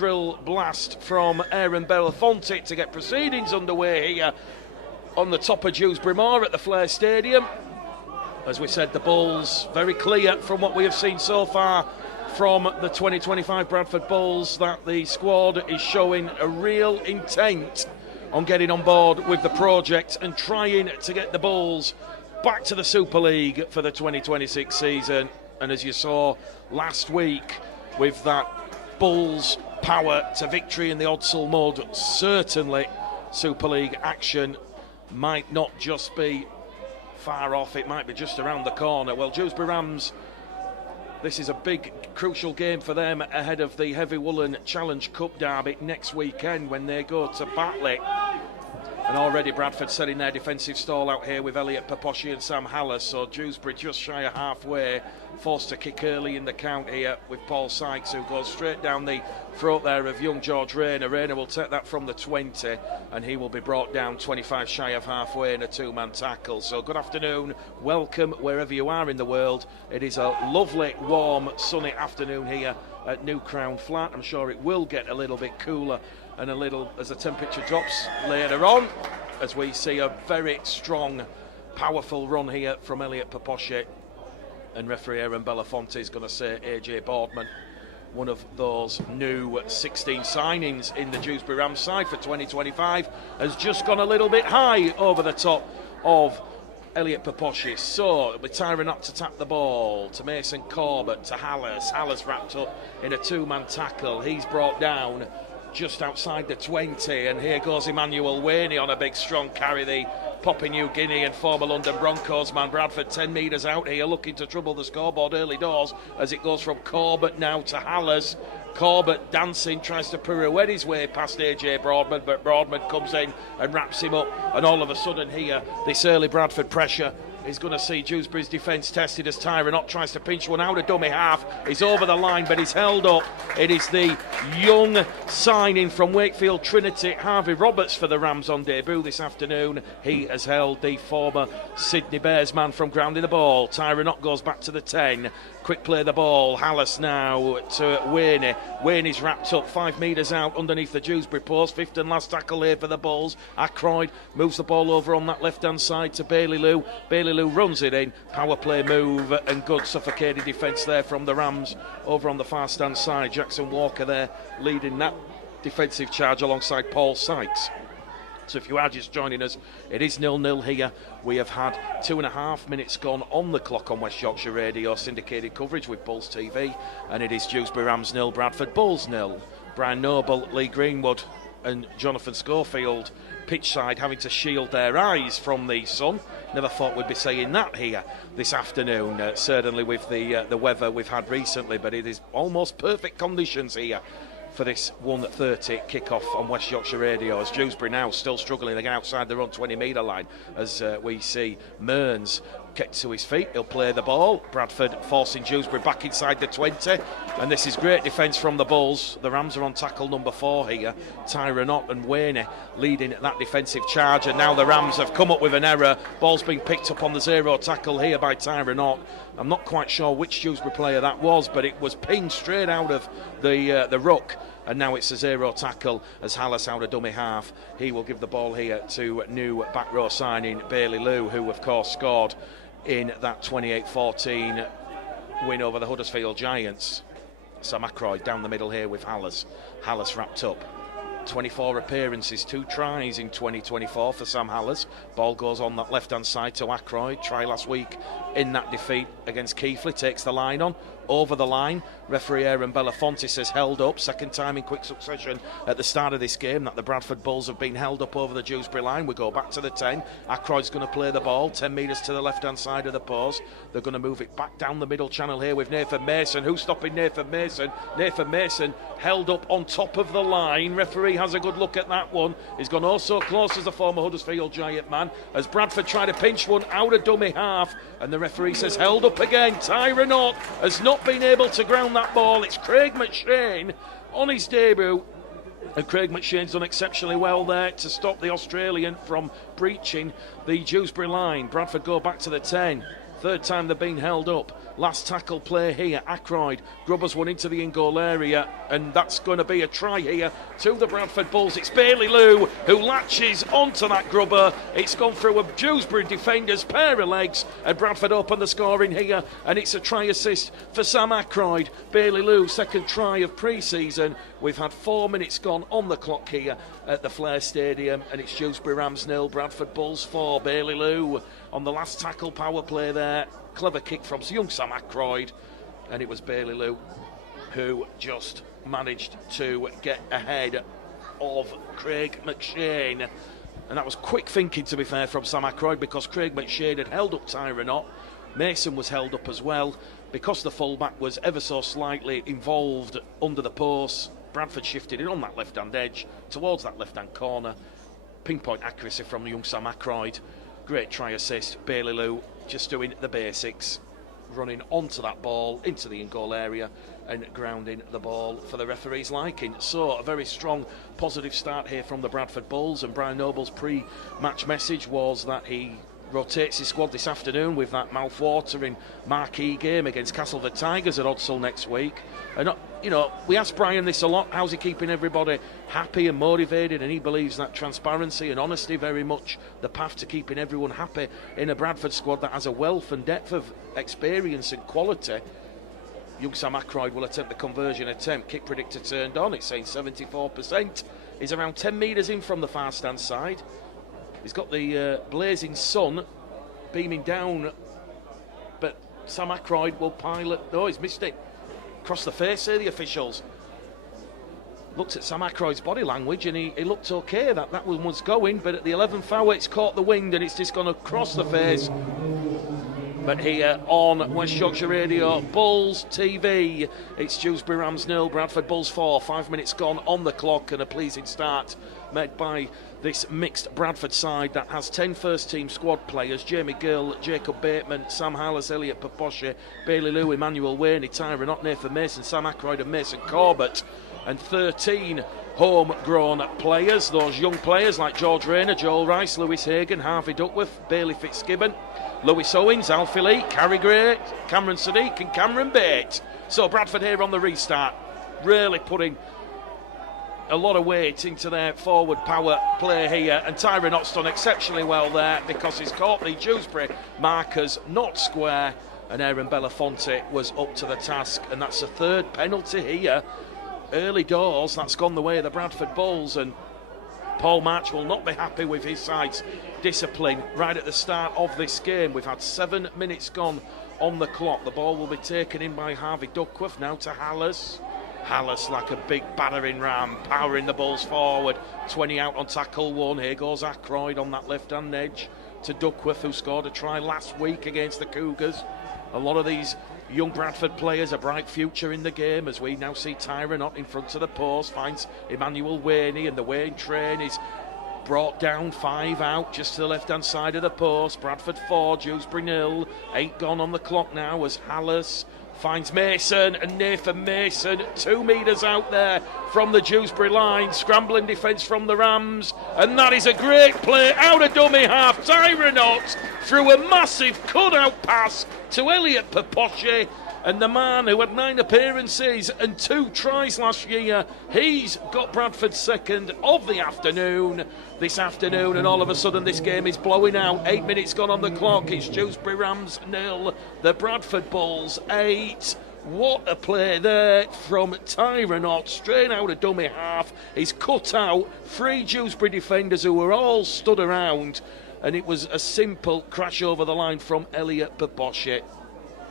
shrill blast from Aaron Belafonte to get proceedings underway here on the top of Dewsbury Moor at the Flair Stadium. As we said, the Bulls, very clear from what we have seen so far from the 2025 Bradford Bulls that the squad is showing a real intent on getting on board with the project and trying to get the Bulls back to the Super League for the 2026 season. And as you saw last week with that Bulls power to victory in the Odsal mud, certainly Super League action might not just be far off, it might be just around the corner. Well, Dewsbury Rams, this is a big, crucial game for them ahead of the Heavy Woolen Challenge Cup derby next weekend when they go to Batley. And already Bradford setting their defensive stall out here with Elliot Paposhi and Sam Hallas. So Dewsbury just shy of halfway, forced to kick early in the count here with Paul Sykes, who goes straight down the throat there of young George Rayner. Rayner will take that from the 20 and he will be brought down 25 shy of halfway in a two-man tackle. So good afternoon, welcome wherever you are in the world. It is a lovely, warm, sunny afternoon here at New Crown Flat. I'm sure it will get a little bit cooler and a little as the temperature drops later on, as we see a very strong, powerful run here from Elliot Paposhi. And referee Aaron Belafonte is going to say AJ Boardman, one of those new 16 signings in the Dewsbury Rams side for 2025, has just gone a little bit high over the top of Elliot Paposhi. So with Tyron up to tap the ball to Mason Corbett to Hallas. Hallas wrapped up in a two-man tackle. He's brought down just outside the 20, and here goes Emmanuel Waney on a big strong carry, the Papua New Guinea and former London Broncos man. Bradford 10 metres out here looking to trouble the scoreboard early doors as it goes from Corbett now to Hallas. Corbett dancing, tries to pirouette his way past AJ Boardman, but Boardman comes in and wraps him up, and all of a sudden here this early Bradford pressure is going to see Dewsbury's defence tested as Tyron Ott tries to pinch one out of dummy half. He's over the line, but he's held up. It is the young signing from Wakefield Trinity, Harvey Roberts, for the Rams on debut this afternoon. He has held the former Sydney Bears man from grounding the ball. Tyron Ott goes back to the 10. Quick play the ball. Hallas now to Waney. Waney's wrapped up 5 metres out underneath the Dewsbury post. Fifth and last tackle here for the Bulls. Ackroyd moves the ball over on that left hand side to Bailey Lou. Bailey Lou runs it in. Power play move and good suffocating defence there from the Rams over on the far stand side. Jackson Walker there leading that defensive charge alongside Paul Sykes. So if you are just joining us, it is 0-0 here. We have had 2.5 minutes gone on the clock on West Yorkshire Radio, syndicated coverage with Bulls TV, and it is Dewsbury Rams 0, Bradford Bulls 0. Brian Noble, Lee Greenwood and Jonathan Schofield pitch side having to shield their eyes from the sun. Never thought we'd be saying that here this afternoon, certainly with the weather we've had recently, but it is almost perfect conditions here for this 1:30 kick-off on West Yorkshire Radio, as Dewsbury now still struggling again outside their own 20-metre line, as we see Mearns get to his feet. He'll play the ball. Bradford forcing Dewsbury back inside the 20, and this is great defence from the Bulls. The Rams are on tackle number 4 here. Tyron Ott and Waney leading that defensive charge, and now the Rams have come up with an error. Ball's been picked up on the zero tackle here by Tyron Ott. I'm not quite sure which Dewsbury player that was, but it was pinged straight out of the ruck, and now it's a zero tackle as Hallas out of dummy half. He will give the ball here to new back row signing Bailey Lou, who of course scored in that 28-14 win over the Huddersfield Giants. Sam Ackroyd down the middle here with Hallas. Hallas wrapped up. 24 appearances, 2 tries in 2024 for Sam Hallas. Ball goes on that left-hand side to Ackroyd. Try last week in that defeat against Keighley. Takes the line on. Over the line. Referee Aaron Belafonte says held up. Second time in quick succession at the start of this game that the Bradford Bulls have been held up over the Dewsbury line. We go back to the 10. Ackroyd's going to play the ball 10 metres to the left-hand side of the post. They're going to move it back down the middle channel here with Nathan Mason. Who's stopping Nathan Mason? Nathan Mason held up on top of the line. Referee has a good look at that one. He's gone oh so close as the former Huddersfield Giant man, as Bradford try to pinch one out of dummy half, and the referee says held up again. Tyron Ott has not been able to ground that ball. It's Craig McShane on his debut, and Craig McShane's done exceptionally well there to stop the Australian from breaching the Dewsbury line. Bradford go back to the 10. Third time they've been held up. Last tackle play here, Ackroyd. Grubbers won into the in-goal area, and that's going to be a try here to the Bradford Bulls. It's Bailey Lou who latches onto that grubber. It's gone through a Dewsbury defender's pair of legs, and Bradford open the scoring here, and it's a try assist for Sam Ackroyd. Bailey Lou, second try of pre-season. We've had 4 minutes gone on the clock here at the Flair Stadium, and it's Dewsbury Rams 0, Bradford Bulls 4. Bailey Lou on the last tackle power play there. Clever kick from young Sam Ackroyd, and it was Bailey Lou who just managed to get ahead of Craig McShane. And that was quick thinking, to be fair, from Sam Ackroyd, because Craig McShane had held up Tyranot. Mason was held up as well. Because the fullback was ever so slightly involved under the post, Bradford shifted in on that left-hand edge towards that left-hand corner. Pinpoint accuracy from young Sam Ackroyd. Great try assist. Bailey Lou just doing the basics, running onto that ball into the in-goal area and grounding the ball for the referee's liking. So a very strong positive start here from the Bradford Bulls, and Brian Noble's pre-match message was that he rotates his squad this afternoon with that mouth-watering marquee game against Castleford Tigers at Odsall next week. And we asked Brian this a lot, how's he keeping everybody happy and motivated, and he believes that transparency and honesty very much the path to keeping everyone happy in a Bradford squad that has a wealth and depth of experience and quality. Young Sam Ackroyd will attempt the conversion attempt. Kick predictor turned on, it's saying 74%. He's around 10 metres in from the far stand side. He's got the blazing sun beaming down, but Sam Ackroyd will pilot. No, he's missed it. Across the face here, the officials. Looked at Sam Ackroyd's body language, and he looked okay. That one was going, but at the 11th hour, it's caught the wind, and it's just gone across the face. But here on West Yorkshire Radio, Bulls TV, it's Dewsbury Rams 0, Bradford Bulls 4. 5 minutes gone on the clock, and a pleasing start made by this mixed Bradford side that has 10 first-team squad players: Jamie Gill, Jacob Bateman, Sam Harless, Elliot Paposhe, Bailey Lou, Emmanuel Waney, Tyranot, Nathan Mason, Sam Ackroyd and Mason Corbett, and 13 homegrown players, those young players like George Rayner, Joel Rice, Lewis Hagan, Harvey Duckworth, Bailey Fitzgibbon, Lewis Owens, Alfie Lee, Carrie Gray, Cameron Sadiq and Cameron Bate. So Bradford here on the restart, really putting a lot of weight into their forward power play here, and Tyranot's done exceptionally well there because he's caught the Dewsbury markers not square, and Aaron Belafonte was up to the task, and that's a third penalty here. Early doors, that's gone the way of the Bradford Bulls, and Paul March will not be happy with his side's discipline right at the start of this game. We've had 7 minutes gone on the clock. The ball will be taken in by Harvey Duckworth, now to Hallis. Hallis like a big battering ram, powering the Bulls forward. 20 out on tackle one. Here goes Ackroyd on that left-hand edge to Duckworth, who scored a try last week against the Cougars. A lot of these young Bradford players, a bright future in the game, as we now see Tyranot in front of the post, finds Emmanuel Waney, and the Wayne train is brought down. 5 out just to the left-hand side of the post. Bradford 4, Dewsbury 0. 8 gone on the clock now as Hallis finds Mason, and Nathan Mason 2 metres out there from the Dewsbury line. Scrambling defence from the Rams, and that is a great play out of dummy half. Tyranot through a massive cut-out pass to Elliot Paposhe, and the man who had 9 appearances and 2 tries last year, he's got Bradford's second of the afternoon this afternoon, and all of a sudden this game is blowing out. 8 minutes gone on the clock. It's Dewsbury Rams 0, the Bradford Bulls 8. What a play there from Tyranot, straight out of dummy half. He's cut out 3 Dewsbury defenders who were all stood around, and it was a simple crash over the line from Elliot Paposhe.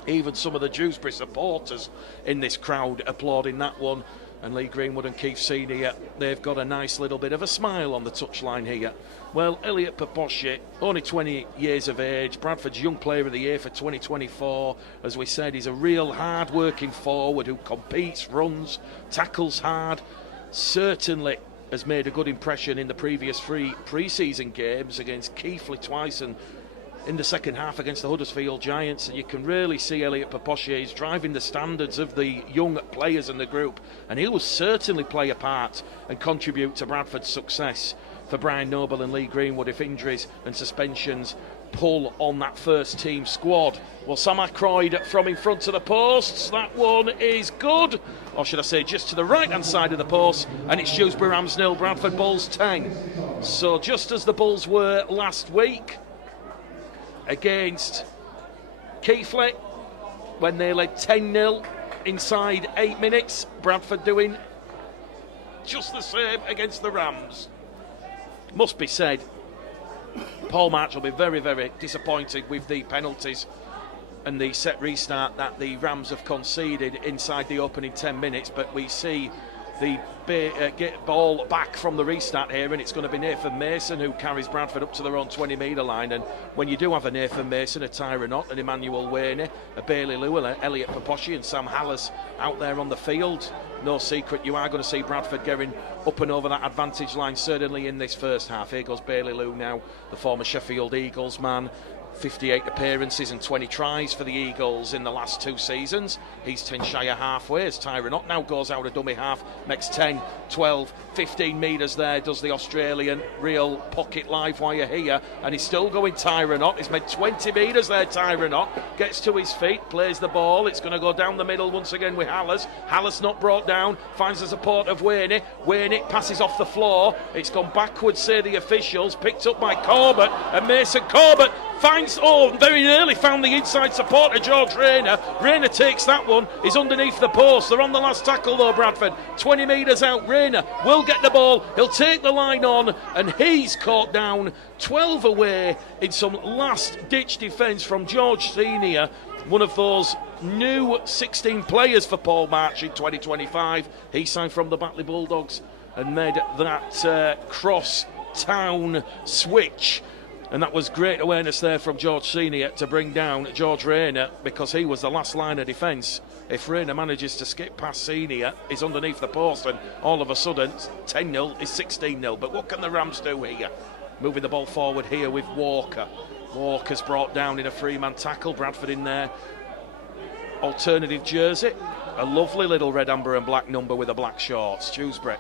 Even some of the Dewsbury supporters in this crowd applauding that one. And Lee Greenwood and Keith Senior, they've got a nice little bit of a smile on the touchline here. Well, Elliot Paposhe, only 20 years of age, Bradford's Young Player of the Year for 2024. As we said, he's a real hard-working forward who competes, runs, tackles hard. Certainly has made a good impression in the previous 3 pre-season games against Keighley twice, and in the second half against the Huddersfield Giants. And you can really see Elliot Paposhe is driving the standards of the young players in the group, and he will certainly play a part and contribute to Bradford's success for Brian Noble and Lee Greenwood if injuries and suspensions pull on that first team squad. Well, Sam Ackroyd from in front of the posts, that one is good, or should I say just to the right hand side of the post, and it's Dewsbury Rams 0, Bradford Bulls 10. So just as the Bulls were last week against Keighley when they led 10-0 inside 8 minutes, Bradford doing just the same against the Rams. Must be said, Paul March will be very, very disappointed with the penalties and the set restart that the Rams have conceded inside the opening 10 minutes, but we see the get ball back from the restart here, and it's going to be Nathan Mason who carries Bradford up to their own 20-metre line. And when you do have a Nathan Mason, a Tyron Ott, an Emmanuel Wainey, a Bailey Lewell, Elliot Paposhi and Sam Hallas out there on the field, no secret you are going to see Bradford getting up and over that advantage line, certainly in this first half. Here goes Bailey Lew now, the former Sheffield Eagles man. 58 appearances and 20 tries for the Eagles in the last 2 seasons. He's 10 shy of halfway as Tyron Ott now goes out a dummy half, makes 10, 12, 15 metres there, does the Australian real pocket live wire here, and he's still going Tyron Ott. He's made 20 metres there, Tyron Ott. Gets to his feet, plays the ball. It's going to go down the middle once again with Hallas. Hallas not brought down, finds the support of Wainey. Wainey passes off the floor. It's gone backwards, say the officials, picked up by Corbett, and Mason Corbett finds, very nearly found the inside support of George Rayner. Rayner takes that one, he's underneath the post. They're on the last tackle though, Bradford. 20 metres out, Rayner will get the ball, he'll take the line on, and he's caught down 12 away in some last-ditch defence from George Senior, one of those new 16 players for Paul March in 2025. He signed from the Batley Bulldogs and made that cross-town switch. And that was great awareness there from George Senior to bring down George Rayner, because he was the last line of defence. If Rayner manages to skip past Senior, he's underneath the post, and all of a sudden 10-0 is 16-0. But what can the Rams do here? Moving the ball forward here with Walker. Walker's brought down in a three-man tackle. Bradford in there. Alternative jersey. A lovely little red, amber and black number with a black shorts. Dewsbury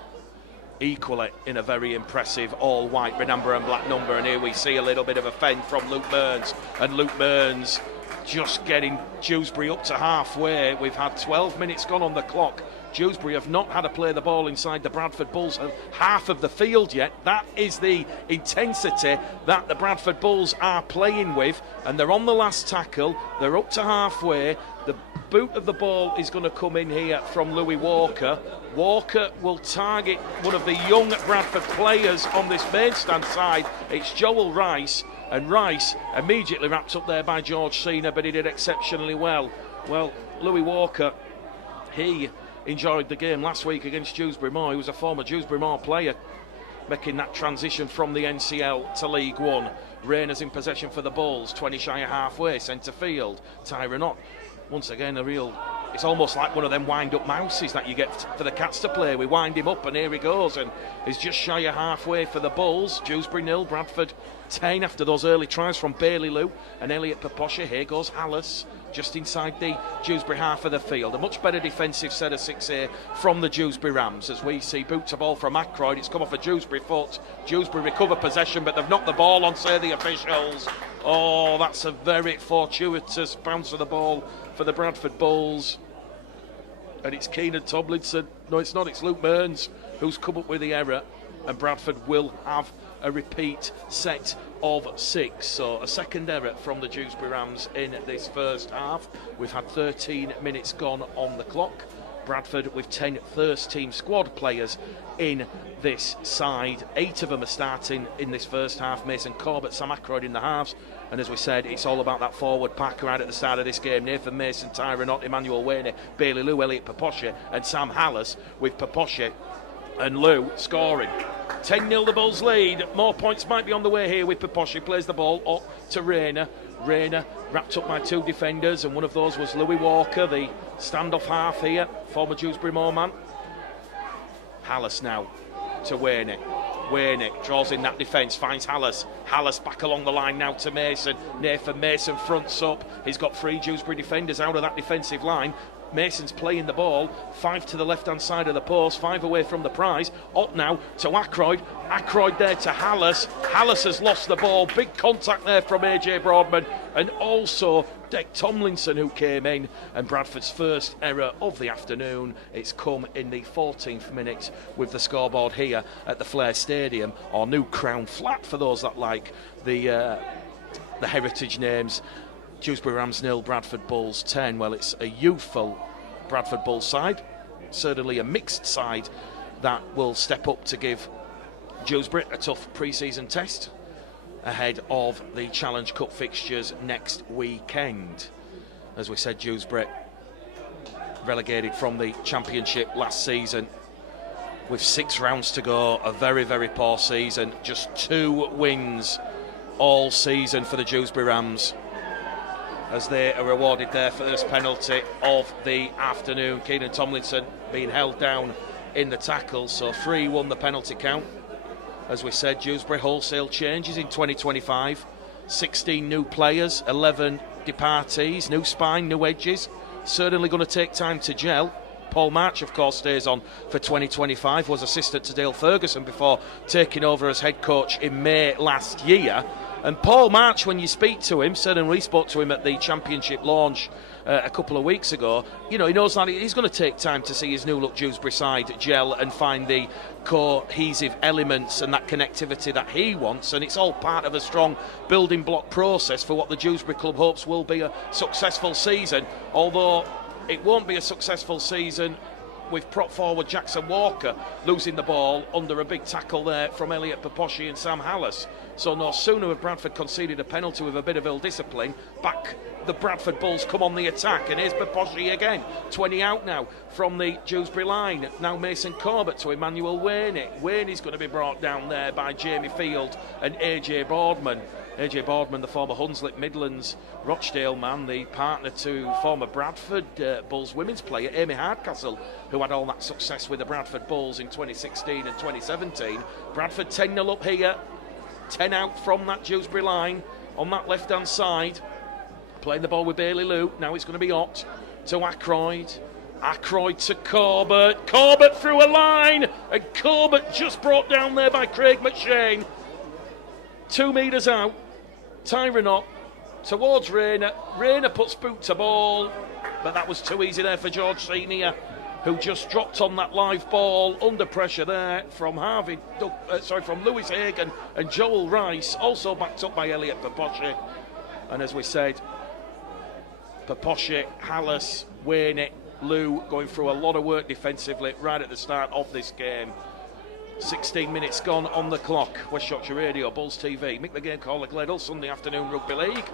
equally in a very impressive all-white red, amber and black number, and here we see a little bit of a fend from Luke Mearns, and Luke Mearns just getting Dewsbury up to halfway. We've had 12 minutes gone on the clock. Dewsbury have not had to play the ball inside the Bradford Bulls half of the field yet. That is the intensity that the Bradford Bulls are playing with, and they're on the last tackle. They're up to halfway. The boot of the ball is going to come in here from Louis Walker. Walker will target one of the young Bradford players on this main stand side. It's Joel Rice, and Rice immediately wrapped up there by George Senior, but he did exceptionally well. Well, Louis Walker, he enjoyed the game last week against Dewsbury Moor. He was a former Dewsbury Moor player, making that transition from the NCL to League One. Rayner's in possession for the Bulls, 20 shy of halfway, centre field. Tyron Ott, once again it's almost like one of them wind-up mouses that you get for the Cats to play. We wind him up and here he goes, and he's just shy of halfway for the Bulls. Dewsbury 0, Bradford 10 after those early tries from Bailey Lew and Elliot Paposhi. Here goes Hallas, just inside the Dewsbury half of the field. A much better defensive set of 6 here from the Dewsbury Rams, as we see boot to ball from Ackroyd. It's come off a Dewsbury foot. Dewsbury recover possession, but they've knocked the ball on, say the officials. Oh, that's a very fortuitous bounce of the ball for the Bradford Bulls. And it's Keenan Tomlinson. No, it's not. It's Luke Mearns who's come up with the error. And Bradford will have a repeat set of 6. So a second error from the Dewsbury Rams in this first half. We've had 13 minutes gone on the clock. Bradford with 10 first team squad players in this side. 8 of them are starting in this first half. Mason Corbett, Sam Ackroyd in the halves. And as we said, it's all about that forward pack right at the start of this game. Nathan Mason, Tyron Ott, Emmanuel Wainey, Bailey Lew, Elliot Paposhi and Sam Hallas, with Paposhi and Lew scoring. 10-0 the Bulls lead. More points might be on the way here with Paposhi. Plays the ball up to Rayner. Rayner wrapped up by 2 defenders, and one of those was Louis Walker, the standoff half here, former Dewsbury Moor man. Hallas now to Wainey. Wainey draws in that defence, finds Hallas. Hallas back along the line now to Mason. Nathan Mason fronts up. He's got 3 Dewsbury defenders out of that defensive line. Mason's playing the ball, 5 to the left-hand side of the post, 5 away from the prize. Ott now to Ackroyd. Ackroyd there to Hallis. Hallis has lost the ball. Big contact there from AJ Broadman, and also Dick Tomlinson, who came in, and Bradford's first error of the afternoon. It's come in the 14th minute with the scoreboard here at the Flair Stadium, or New Crown Flat for those that like the heritage names. Dewsbury Rams 0, Bradford Bulls 10. Well, it's a youthful Bradford Bulls side, certainly a mixed side that will step up to give Dewsbury a tough pre-season test ahead of the Challenge Cup fixtures next weekend. As we said, Dewsbury relegated from the Championship last season with 6 rounds to go. A very, very poor season. Just 2 wins all season for the Dewsbury Rams, as they are rewarded their first penalty of the afternoon. Keenan Tomlinson being held down in the tackle, so 3-1 the penalty count. As we said, Dewsbury wholesale changes in 2025. 16 new players, 11 departees, new spine, new edges. Certainly going to take time to gel. Paul March, of course, stays on for 2025, was assistant to Dale Ferguson before taking over as head coach in May last year. And Paul March, when you speak to him, certainly we spoke to him at the Championship launch a couple of weeks ago, you know, he knows that he's going to take time to see his new look Dewsbury side gel and find the cohesive elements and that connectivity that he wants, and it's all part of a strong building block process for what the Dewsbury club hopes will be a successful season, although it won't be a successful season with prop forward Jackson Walker losing the ball under a big tackle there from Elliot Paposhi and Sam Hallis. So no sooner have Bradford conceded a penalty with a bit of ill discipline, back the Bradford Bulls come on the attack, and here's Paposhi again, 20 out now from the Dewsbury line. Now Mason Corbett to Emmanuel Wainey. Wainey's going to be brought down there by Jamie Field and AJ Boardman. AJ Boardman, the former Hunslet Midlands Rochdale man, the partner to former Bradford Bulls women's player Amy Hardcastle, who had all that success with the Bradford Bulls in 2016 and 2017. Bradford 10-0 up here, 10 out from that Dewsbury line on that left-hand side. Playing the ball with Bailey Lou. Now it's going to be Ott to Ackroyd. Ackroyd to Corbett. Corbett through a line, and Corbett just brought down there by Craig McShane. 2 metres out. Tyron Ott towards Rayner. Rayner puts boot to ball, but that was too easy there for George Senior, who just dropped on that live ball under pressure there from from Lewis Hagan and Joel Rice, also backed up by Elliot Paposhi. And as we said, Paposhi, Hallis, Wainey, Lou going through a lot of work defensively right at the start of this game. 16 minutes gone on the clock. West Yorkshire Radio, Bulls TV. Mick the Game Caller Gledhill, Sunday afternoon rugby league.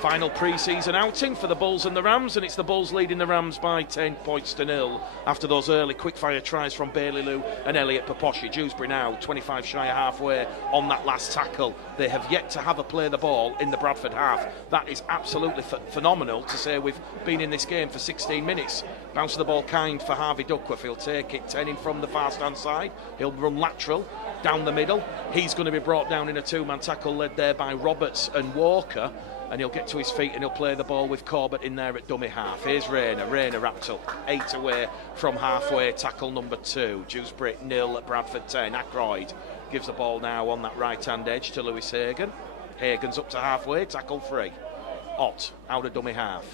Final pre-season outing for the Bulls and the Rams, and it's the Bulls leading the Rams by 10 points to 0 after those early quick-fire tries from Bailey Lou and Elliot Paposhi. Dewsbury now 25 shy of halfway on that last tackle. They have yet to have a play the ball in the Bradford half. That is absolutely phenomenal to say we've been in this game for 16 minutes. Bounce the ball kind for Harvey Duckworth. He'll take it, 10 in from the fast-hand side. He'll run lateral down the middle. He's going to be brought down in a 2-man tackle led there by Roberts and Walker. And he'll get to his feet and he'll play the ball with Corbett in there at dummy half. Here's Rayner. Rayner wrapped up 8 away from halfway. Tackle number 2. Dewsbury 0, Bradford 10. Ackroyd gives the ball now on that right-hand edge to Lewis Hagan. Hagan's up to halfway. Tackle 3. Ott out of dummy half.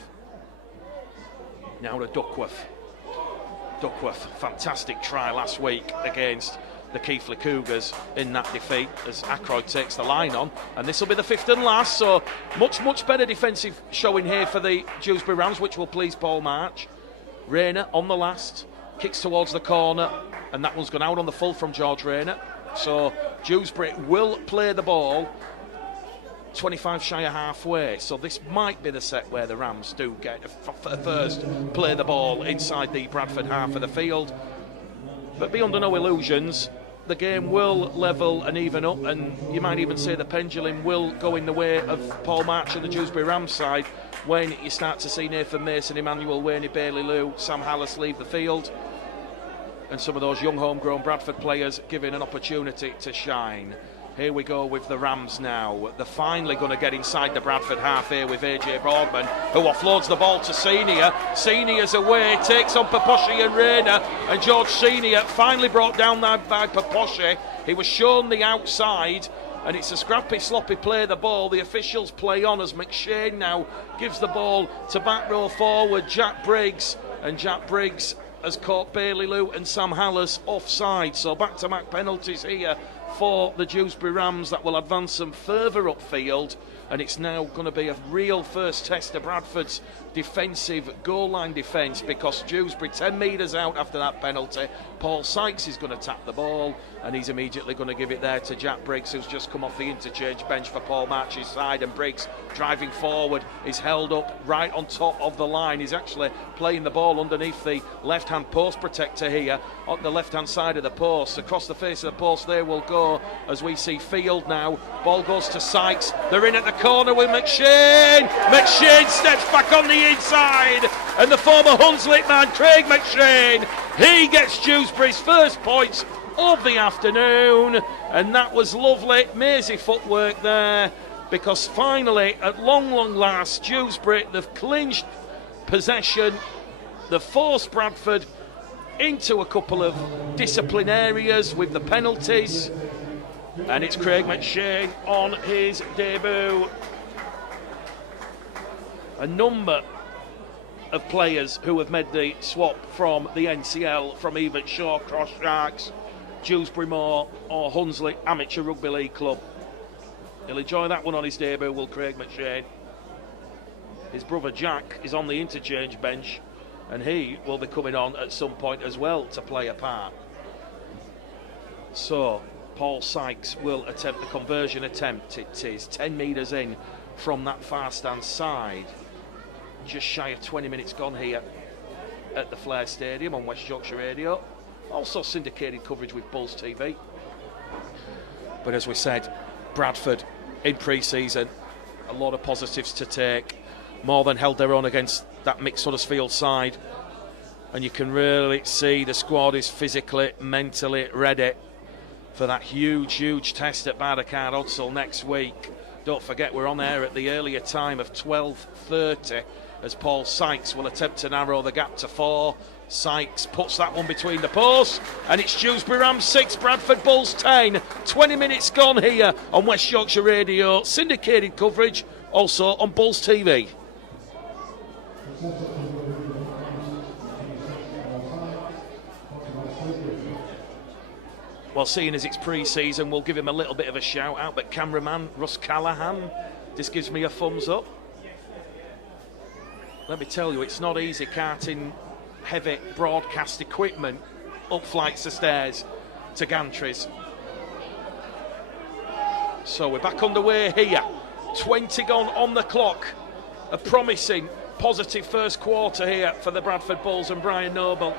Now to Duckworth. Duckworth, fantastic try last week against the Keighley Cougars in that defeat as Ackroyd takes the line on, and this will be the 5th and last, so much better defensive showing here for the Dewsbury Rams, which will please Paul March. Rayner on the last, kicks towards the corner, and that one's gone out on the full from George Rayner, so Dewsbury will play the ball 25 shy of halfway, so this might be the set where the Rams do get first play the ball inside the Bradford half of the field. But be under no illusions, the game will level and even up, and you might even say the pendulum will go in the way of Paul March and the Dewsbury Rams side when you start to see Nathan Mason, Emmanuel Wainey, Bailey Lou, Sam Hallis leave the field, and some of those young homegrown Bradford players given an opportunity to shine. Here we go with the Rams now. They're finally going to get inside the Bradford half here with AJ Broadman, who offloads the ball to Senior. Senior's away, takes on Paposhi and Rayner, and George Senior finally brought down by Paposhi. He was shown the outside, and it's a scrappy, sloppy play, the ball. The officials play on as McShane now gives the ball to back row forward, Jack Briggs, and Jack Briggs has caught Bailey Lou and Sam Hallis offside. So back-to-back penalties here for the Dewsbury Rams that will advance them further upfield, and it's now going to be a real first test of Bradford's defensive goal line defence, because Dewsbury 10 metres out after that penalty. Paul Sykes is going to tap the ball, and he's immediately going to give it there to Jack Briggs, who's just come off the interchange bench for Paul March's side, and Briggs driving forward is held up right on top of the line. He's actually playing the ball underneath the left-hand post protector here on the left-hand side of the post. Across the face of the post there will go as we see Field now. Ball goes to Sykes. They're in at the corner with McShane. McShane steps back on the inside, and the former Hunslet man, Craig McShane, he gets Dewsbury's first points of the afternoon, and that was lovely. Mazy footwork there, because finally, at long last, Dewsbury, they've clinched possession. They've forced Bradford into a couple of discipline areas with the penalties, and it's Craig McShane on his debut. A number of players who have made the swap from the NCL, from either Shaw Cross Sharks, Dewsbury Moor or Hunslet Amateur Rugby League Club. He'll enjoy that one on his debut, will Craig McShane. His brother Jack is on the interchange bench, and he will be coming on at some point as well to play a part. So Paul Sykes will attempt the conversion attempt. It is 10 metres in from that far stand side. Just shy of 20 minutes gone here at the Flair Stadium on West Yorkshire Radio. Also syndicated coverage with Bulls TV. But as we said, Bradford in pre-season, a lot of positives to take. More than held their own against that mixed Huddersfield side. And you can really see the squad is physically, mentally ready for that huge test at Barricade Odsal next week. Don't forget, we're on air at the earlier time of 12:30 as Paul Sykes will attempt to narrow the gap to 4. Sykes puts that one between the posts, and it's Dewsbury Rams 6, Bradford Bulls 10. 20 minutes gone here on West Yorkshire Radio. Syndicated coverage also on Bulls TV. Well, seeing as it's pre-season, we'll give him a little bit of a shout out, but cameraman Russ Callahan just gives me a thumbs up. Let me tell you, it's not easy carting heavy broadcast equipment up flights of stairs to gantries. So we're back underway here. 20 gone on the clock. A promising, positive first quarter here for the Bradford Bulls and Brian Noble.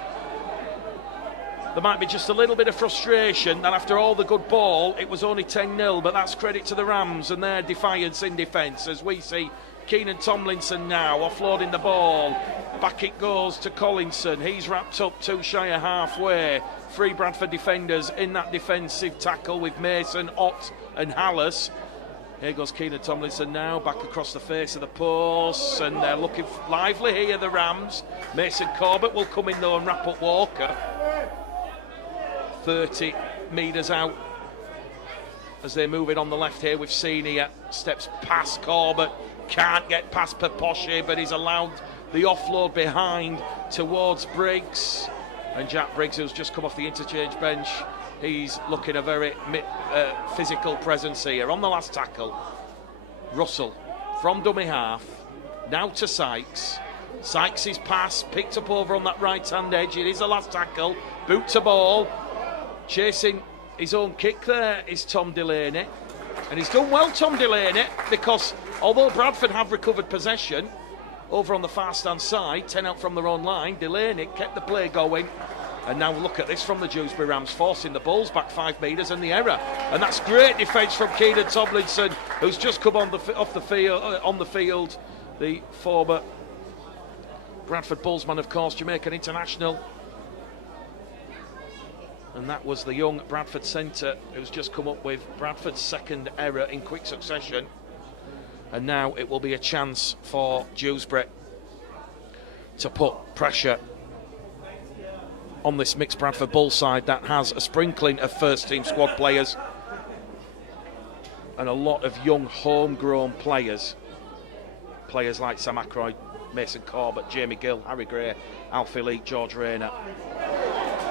There might be just a little bit of frustration that after all the good ball, it was only 10-0, but that's credit to the Rams and their defiance in defence, as we see Keenan Tomlinson now offloading the ball. Back it goes to Collinson. He's wrapped up too shy of halfway. 3 Bradford defenders in that defensive tackle with Mason, Ott and Hallis. Here goes Keenan Tomlinson now, back across the face of the post, and they're looking lively here, the Rams. Mason Corbett will come in though and wrap up Walker. 30 metres out as they move it on the left here with Senior. Steps past Corbett, can't get past Paposhi, but he's allowed the offload behind towards Briggs. And Jack Briggs, who's just come off the interchange bench, he's looking a very physical presence here. On the last tackle, Russell from dummy half, now to Sykes. Sykes' pass picked up over on that right-hand edge. It is the last tackle, boot to ball. Chasing his own kick there is Tom Delaney. And he's done well, Tom Delaney, because although Bradford have recovered possession over on the far stand side, 10 out from their own line, Delaney kept the play going. And now look at this from the Dewsbury Rams, forcing the Bulls back 5 metres and the error. And that's great defence from Keenan Tomlinson, who's just come on the field. The former Bradford Bullsman, of course, Jamaican international. And that was the young Bradford centre who's just come up with Bradford's second error in quick succession. And now it will be a chance for Dewsbury to put pressure on this mixed Bradford Bull side that has a sprinkling of first team squad players and a lot of young homegrown players. Players like Sam Ackroyd, Mason Corbett, Jamie Gill, Harry Gray, Alfie Lee, George Rayner.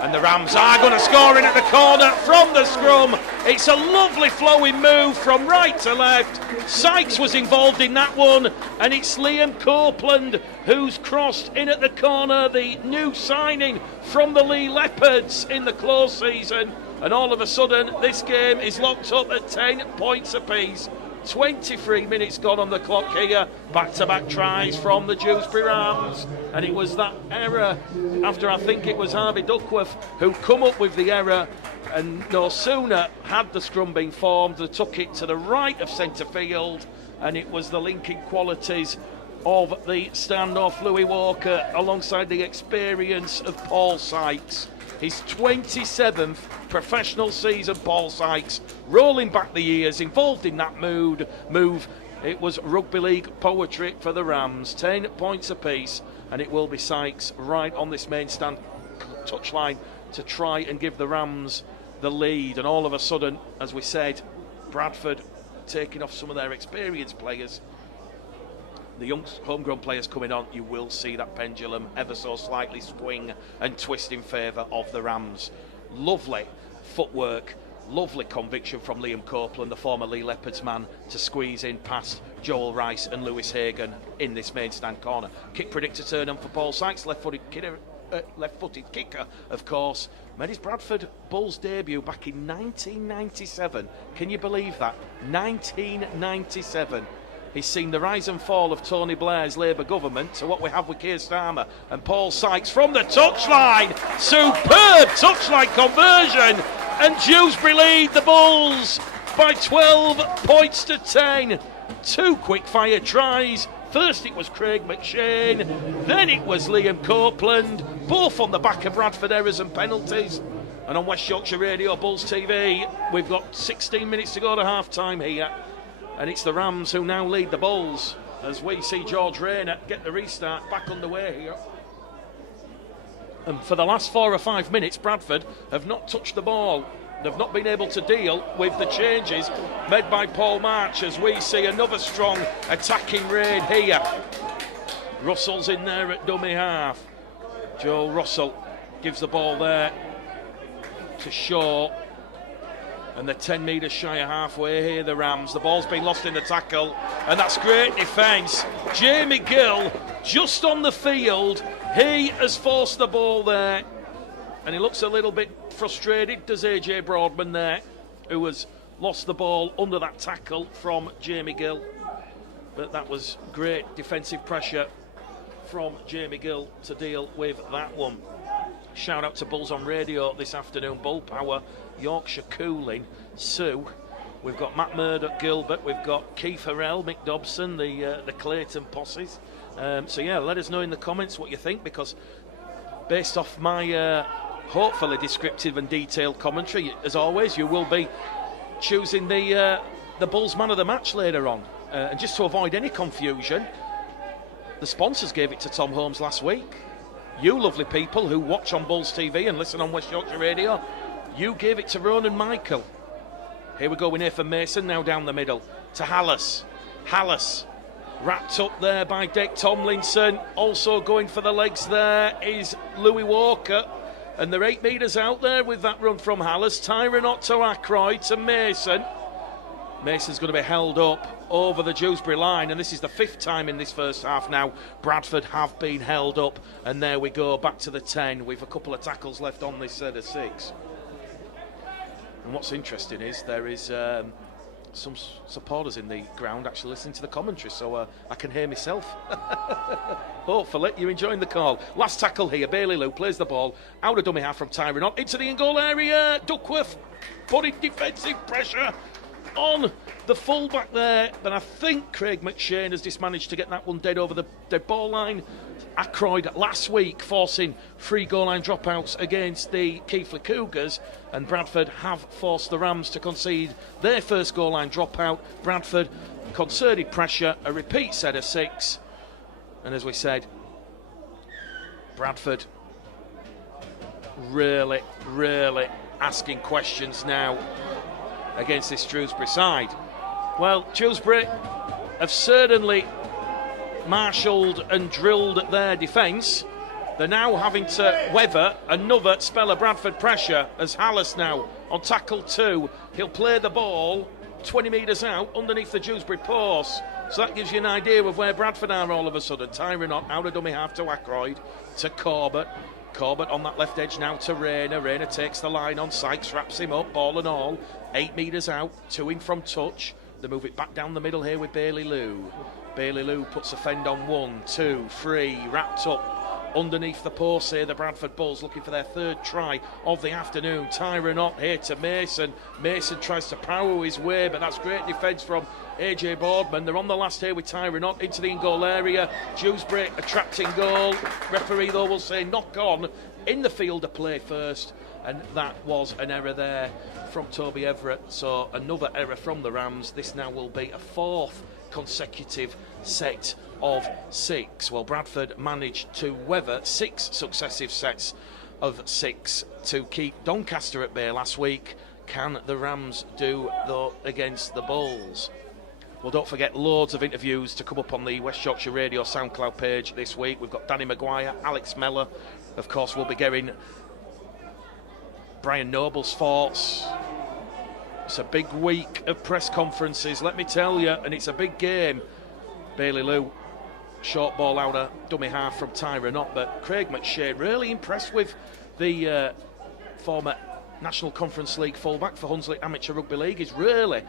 And the Rams are going to score in at the corner from the scrum. It's a lovely flowing move from right to left. Sykes was involved in that one, and it's Liam Copeland who's crossed in at the corner, the new signing from the Lee Leopards in the close season. And all of a sudden, this game is locked up at 10 points apiece. 23 minutes gone on the clock here. Back-to-back tries from the Dewsbury Rams. And it was that error after, I think it was Harvey Duckworth who come up with the error. And no sooner had the scrum been formed, they took it to the right of centre field. And it was the linking qualities of the standoff Louis Walker alongside the experience of Paul Sykes. His 27th professional season, Paul Sykes, rolling back the years, involved in that move. It was rugby league poetry for the Rams. 10 points apiece, and it will be Sykes right on this main stand touchline to try and give the Rams the lead. And all of a sudden, as we said, Bradford taking off some of their experienced players. The young homegrown players coming on, you will see that pendulum ever so slightly swing and twist in favour of the Rams. Lovely footwork, lovely conviction from Liam Copeland, the former Lee Leopards man, to squeeze in past Joel Rice and Lewis Hagan in this main stand corner. Kick predictor turn on for Paul Sykes, left-footed kicker, of course. Made his Bradford Bulls debut back in 1997. Can you believe that? 1997. He's seen the rise and fall of Tony Blair's Labour government to what we have with Keir Starmer and Paul Sykes from the touchline. Superb touchline conversion, and Dewsbury lead the Bulls by 12 points to 10. Two quick fire tries. First it was Craig McShane, then it was Liam Copeland, both on the back of Bradford errors and penalties. And on West Yorkshire Radio Bulls TV, we've got 16 minutes to go to half time here. And it's the Rams who now lead the Bulls as we see George Rayner get the restart back underway here. And for the last 4 or 5 minutes, Bradford have not touched the ball. They've not been able to deal with the changes made by Paul March as we see another strong attacking raid here. Russell's in there at dummy half. Joe Russell gives the ball there to Shaw. And they're 10 metres shy of halfway here, the Rams. The ball's been lost in the tackle, and that's great defence. Jamie Gill just on the field. He has forced the ball there, and he looks a little bit frustrated, does AJ Broadman there, who has lost the ball under that tackle from Jamie Gill. But that was great defensive pressure from Jamie Gill to deal with that one. Shout out to Bulls on Radio this afternoon. Bull Power, Yorkshire Cooling, Sue. We've got Matt Murdoch, Gilbert. We've got Keith Harrell, Mick Dobson, the Clayton posses. So yeah, let us know in the comments what you think, because based off my hopefully descriptive and detailed commentary, as always, you will be choosing the Bulls man of the match later on. And just to avoid any confusion, the sponsors gave it to Tom Holmes last week. You lovely people who watch on Bulls TV and listen on West Yorkshire Radio, you gave it to Ronan Michael. Here we go with Nathan Mason, now down the middle to Hallis. Hallis wrapped up there by Dick Tomlinson. Also going for the legs there is Louis Walker. And they're 8 metres out there with that run from Hallis. Tyron Otto Ackroyd to Mason. Mason's going to be held up over the Dewsbury line, and this is the 5th time in this first half now Bradford have been held up. And there we go, back to the 10 with a couple of tackles left on this set of 6. And what's interesting is there is some supporters in the ground actually listening to the commentary, so I can hear myself. Hopefully you're enjoying the call. Last tackle here, Bailey Lou plays the ball out of dummy half from Tyron on into the in-goal area. Duckworth putting defensive pressure on the fullback there, but I think Craig McShane has just managed to get that one dead over the dead ball line. Ackroyd last week forcing 3 goal line dropouts against the Keighley Cougars, and Bradford have forced the Rams to concede their first goal line dropout. Bradford, concerted pressure, a repeat set of 6, and as we said, Bradford really asking questions now against this Dewsbury side. Well, Dewsbury have certainly marshalled and drilled their defence. They're now having to weather another spell of Bradford pressure as Hallis now on tackle 2. He'll play the ball 20 metres out underneath the Dewsbury post. So that gives you an idea of where Bradford are all of a sudden. Tyrone out of dummy half to Ackroyd, to Corbett. Corbett on that left edge now to Rayner. Rayner takes the line on, Sykes wraps him up, ball and all. 8 metres out, 2 in from touch. They move it back down the middle here with Bailey Lou. Bailey Lou puts a fend on 1, 2, 3, wrapped up underneath the post here. The Bradford Bulls looking for their 3rd try of the afternoon. Tyrone Ott here to Mason. Mason tries to power his way, but that's great defence from AJ Boardman. They're on the last here with Tyrone Ott into the in-goal area. Dewsbury attracting goal. Referee though will say knock on in the field of play first, and that was an error there from Toby Everett. So another error from the Rams. This now will be a 4th consecutive set of 6. Well, Bradford managed to weather 6 successive sets of 6 to keep Doncaster at bay last week. Can the Rams do though against the Bulls? Well, don't forget, loads of interviews to come up on the West Yorkshire Radio SoundCloud page this week. We've got Danny Maguire, Alex Mellor. Of course, we'll be getting Brian Noble's thoughts. It's a big week of press conferences, let me tell you, and it's a big game. Bailey Lou, short ball out of dummy half from Tyrone Ott, but Craig McShane really impressed with the former National Conference League fullback for Hunslet Amateur Rugby League. He's really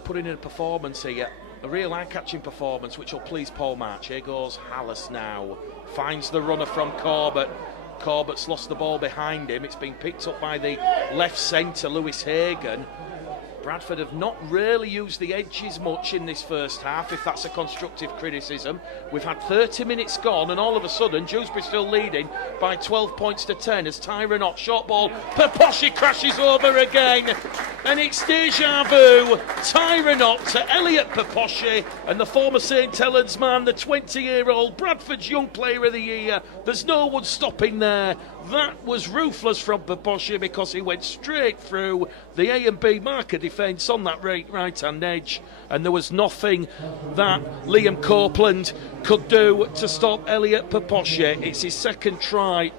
putting in a performance here, a real eye-catching performance which will please Paul March. Here goes Hallis now, finds the runner from Corbett. Corbett's lost the ball behind him. It's been picked up by the left centre, Lewis Hagan. Bradford have not really used the edges much in this first half, if that's a constructive criticism. We've had 30 minutes gone, and all of a sudden, Dewsbury still leading by 12 points to 10 as Tyrone Ott, short ball, Paposhi crashes over again, and it's deja vu. Tyrone Ott to Elliot Paposhi, and the former St Helens man, the 20-year-old Bradford's Young Player of the Year. There's no one stopping there. That was ruthless from Paposhi because he went straight through the A and B marker defence on that right-hand edge, and there was nothing that Liam Copeland could do to stop Elliot Paposhi. It's his 2nd try,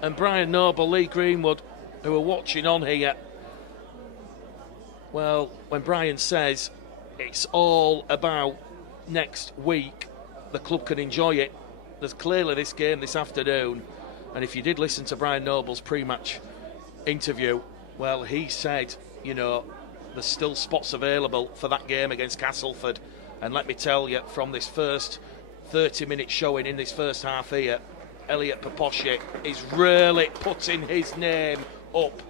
and Brian Noble, Lee Greenwood, who are watching on here, well, when Brian says it's all about next week, the club can enjoy it. There's clearly this game this afternoon, and if you did listen to Brian Noble's pre-match interview, well, he said, you know, there's still spots available for that game against Castleford. And let me tell you, from this first 30-minute showing in this first half here, Elliot Paposhi is really putting his name up,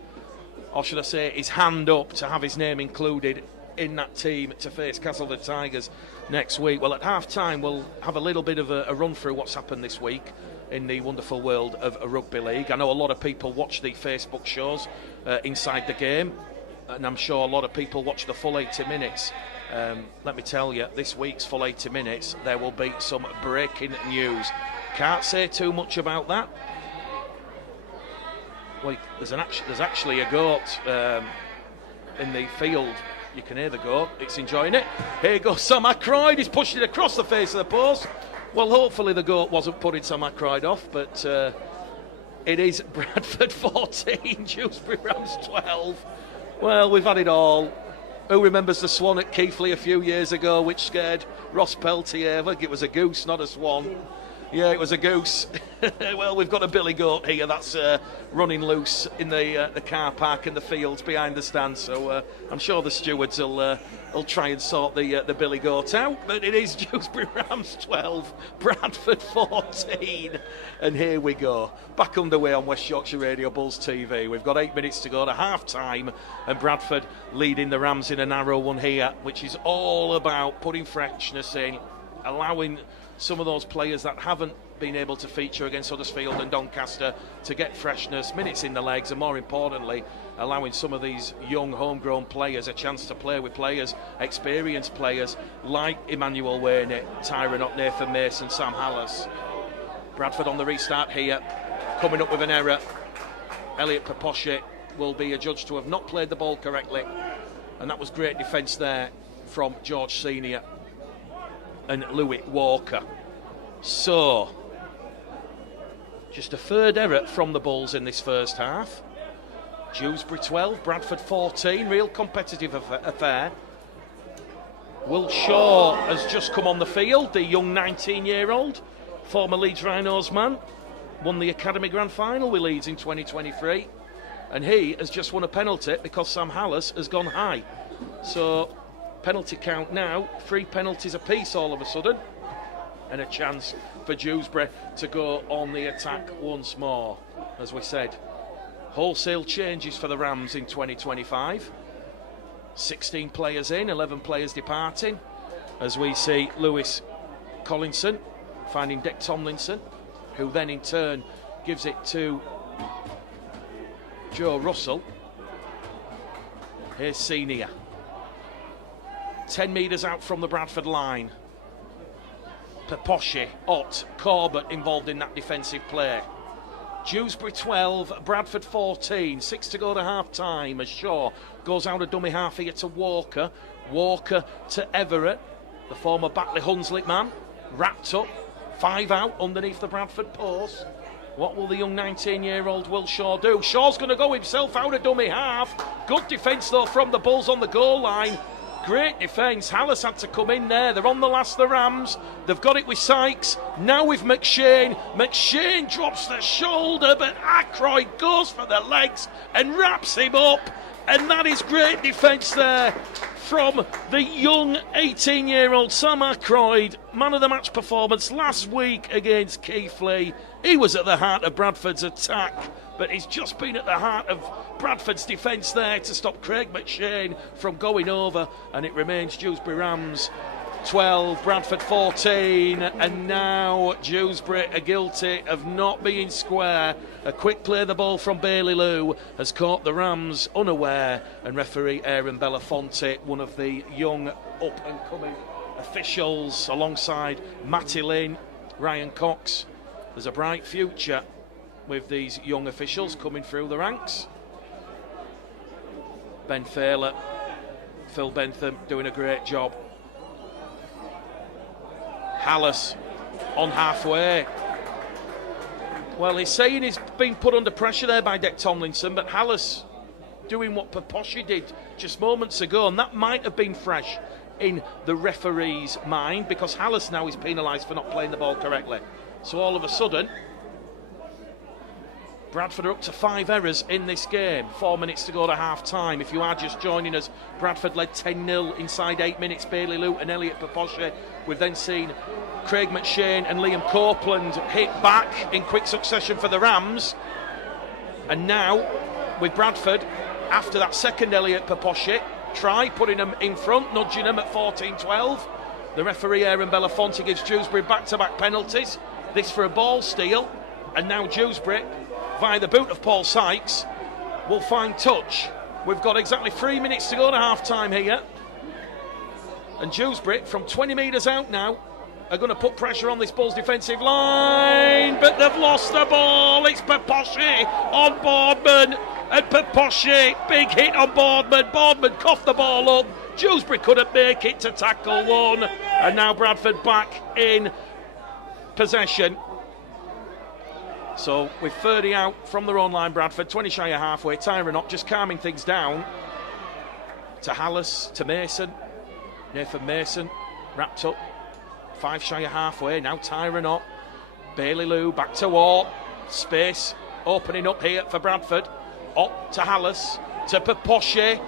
or should I say his hand up, to have his name included in that team to face Castleford Tigers next week. Well, at half-time, we'll have a little bit of a run through what's happened this week in the wonderful world of rugby league. I know a lot of people watch the Facebook shows inside the game, and I'm sure a lot of people watch the full 80 minutes. Let me tell you, this week's full 80 minutes, there will be some breaking news. Can't say too much about that. Well, there's actually a goat in the field. You can hear the goat, it's enjoying it. Here goes Sam Ackroyd, he's pushed it across the face of the post. Well, hopefully the goat wasn't putting Sam Ackroyd off, but it is Bradford 14, Dewsbury Rams 12. Well, we've had it all. Who remembers the swan at Keighley a few years ago, which scared Ross Peltier? I think it was a goose, not a swan. Yeah, it was a goose. Well, we've got a billy goat here that's running loose in the car park in the fields behind the stand. So I'm sure the stewards will try and sort the billy goat out. But it is Dewsbury Rams 12, Bradford 14. And here we go. Back underway on West Yorkshire Radio Bulls TV. We've got 8 minutes to go to half time. And Bradford leading the Rams in a narrow one here, which is all about putting freshness in, allowing some of those players that haven't been able to feature against Huddersfield and Doncaster to get freshness, minutes in the legs, and more importantly, allowing some of these young homegrown players a chance to play with players, experienced players like Emmanuel Wainey, Tyrone Ott, Nathan Mason, Sam Hallas. Bradford on the restart here, coming up with an error. Elliot Paposhe will be adjudged to have not played the ball correctly, and that was great defence there from George Senior and Louis Walker. So, just a third error from the Bulls in this first half. Dewsbury 12, Bradford 14, real competitive affair. Will Shaw has just come on the field, the young 19-year-old, former Leeds Rhinos man, won the Academy Grand Final with Leeds in 2023, and he has just won a penalty because Sam Hallas has gone high. So, penalty count now, 3 penalties apiece all of a sudden, and a chance for Dewsbury to go on the attack once more. As we said, wholesale changes for the Rams in 2025. 16 players in, 11 players departing, as we see Lewis Collinson finding Dick Tomlinson, who then in turn gives it to Joe Russell. Here's Senior. 10 metres out from the Bradford line. Paposhe, Ott, Corbett involved in that defensive play. Dewsbury 12, Bradford 14, 6 to go to half time as Shaw goes out of dummy half here to Walker. Walker to Everett, the former Batley Hunslet man, wrapped up, 5 out underneath the Bradford post. What will the young 19-year-old Will Shaw do? Shaw's going to go himself out of dummy half. Good defence though from the Bulls on the goal line. Great defence. Hallas had to come in there. They're on the last, the Rams. They've got it with Sykes. Now with McShane. McShane drops the shoulder, but Ackroyd goes for the legs and wraps him up. And that is great defence there from the young 18-year-old Sam Ackroyd. Man of the match performance last week against Keighley. He was at the heart of Bradford's attack, but he's just been at the heart of Bradford's defence there to stop Craig McShane from going over, and it remains Dewsbury Rams 12, Bradford 14, and now Dewsbury are guilty of not being square. A quick play the ball from Bailey Lou has caught the Rams unaware, and referee Aaron Belafonte, one of the young up-and-coming officials, alongside Matty Lynn, Ryan Cox. There's a bright future with these young officials coming through the ranks. Ben Thaler, Phil Bentham doing a great job. Hallas on halfway. Well, he's saying he's been put under pressure there by Dick Tomlinson, but Hallas doing what Paposhe did just moments ago, and that might have been fresh in the referee's mind, because Hallas now is penalised for not playing the ball correctly. So all of a sudden, Bradford are up to 5 errors in this game. 4 minutes to go to half time. If you are just joining us, Bradford led 10-0 inside 8 minutes. Bailey Lute and Elliot Paposhe. We've then seen Craig McShane and Liam Copeland hit back in quick succession for the Rams. And now, with Bradford, after that second Elliot Paposhe try, putting them in front, nudging them at 14-12. The referee Aaron Belafonte gives Dewsbury back-to-back penalties. This for a ball steal. And now Dewsbury, via the boot of Paul Sykes, will find touch. We've got exactly 3 minutes to go to half-time here. And Dewsbury, from 20 metres out now, are going to put pressure on this Bulls defensive line, but they've lost the ball. It's Paposhe on Boardman, and Paposhe, big hit on Boardman. Boardman coughed the ball up. Dewsbury couldn't make it to tackle one, and now Bradford back in possession. So with 30 out from their own line, Bradford, 20 shy of halfway. Tyrone Ott just calming things down to Hallas, to Mason. Nathan Mason wrapped up 5 shy of halfway. Now Tyrone Ott Bailey-Lou back to Watt. Space opening up here for Bradford. Up to Hallis, to Paposhe.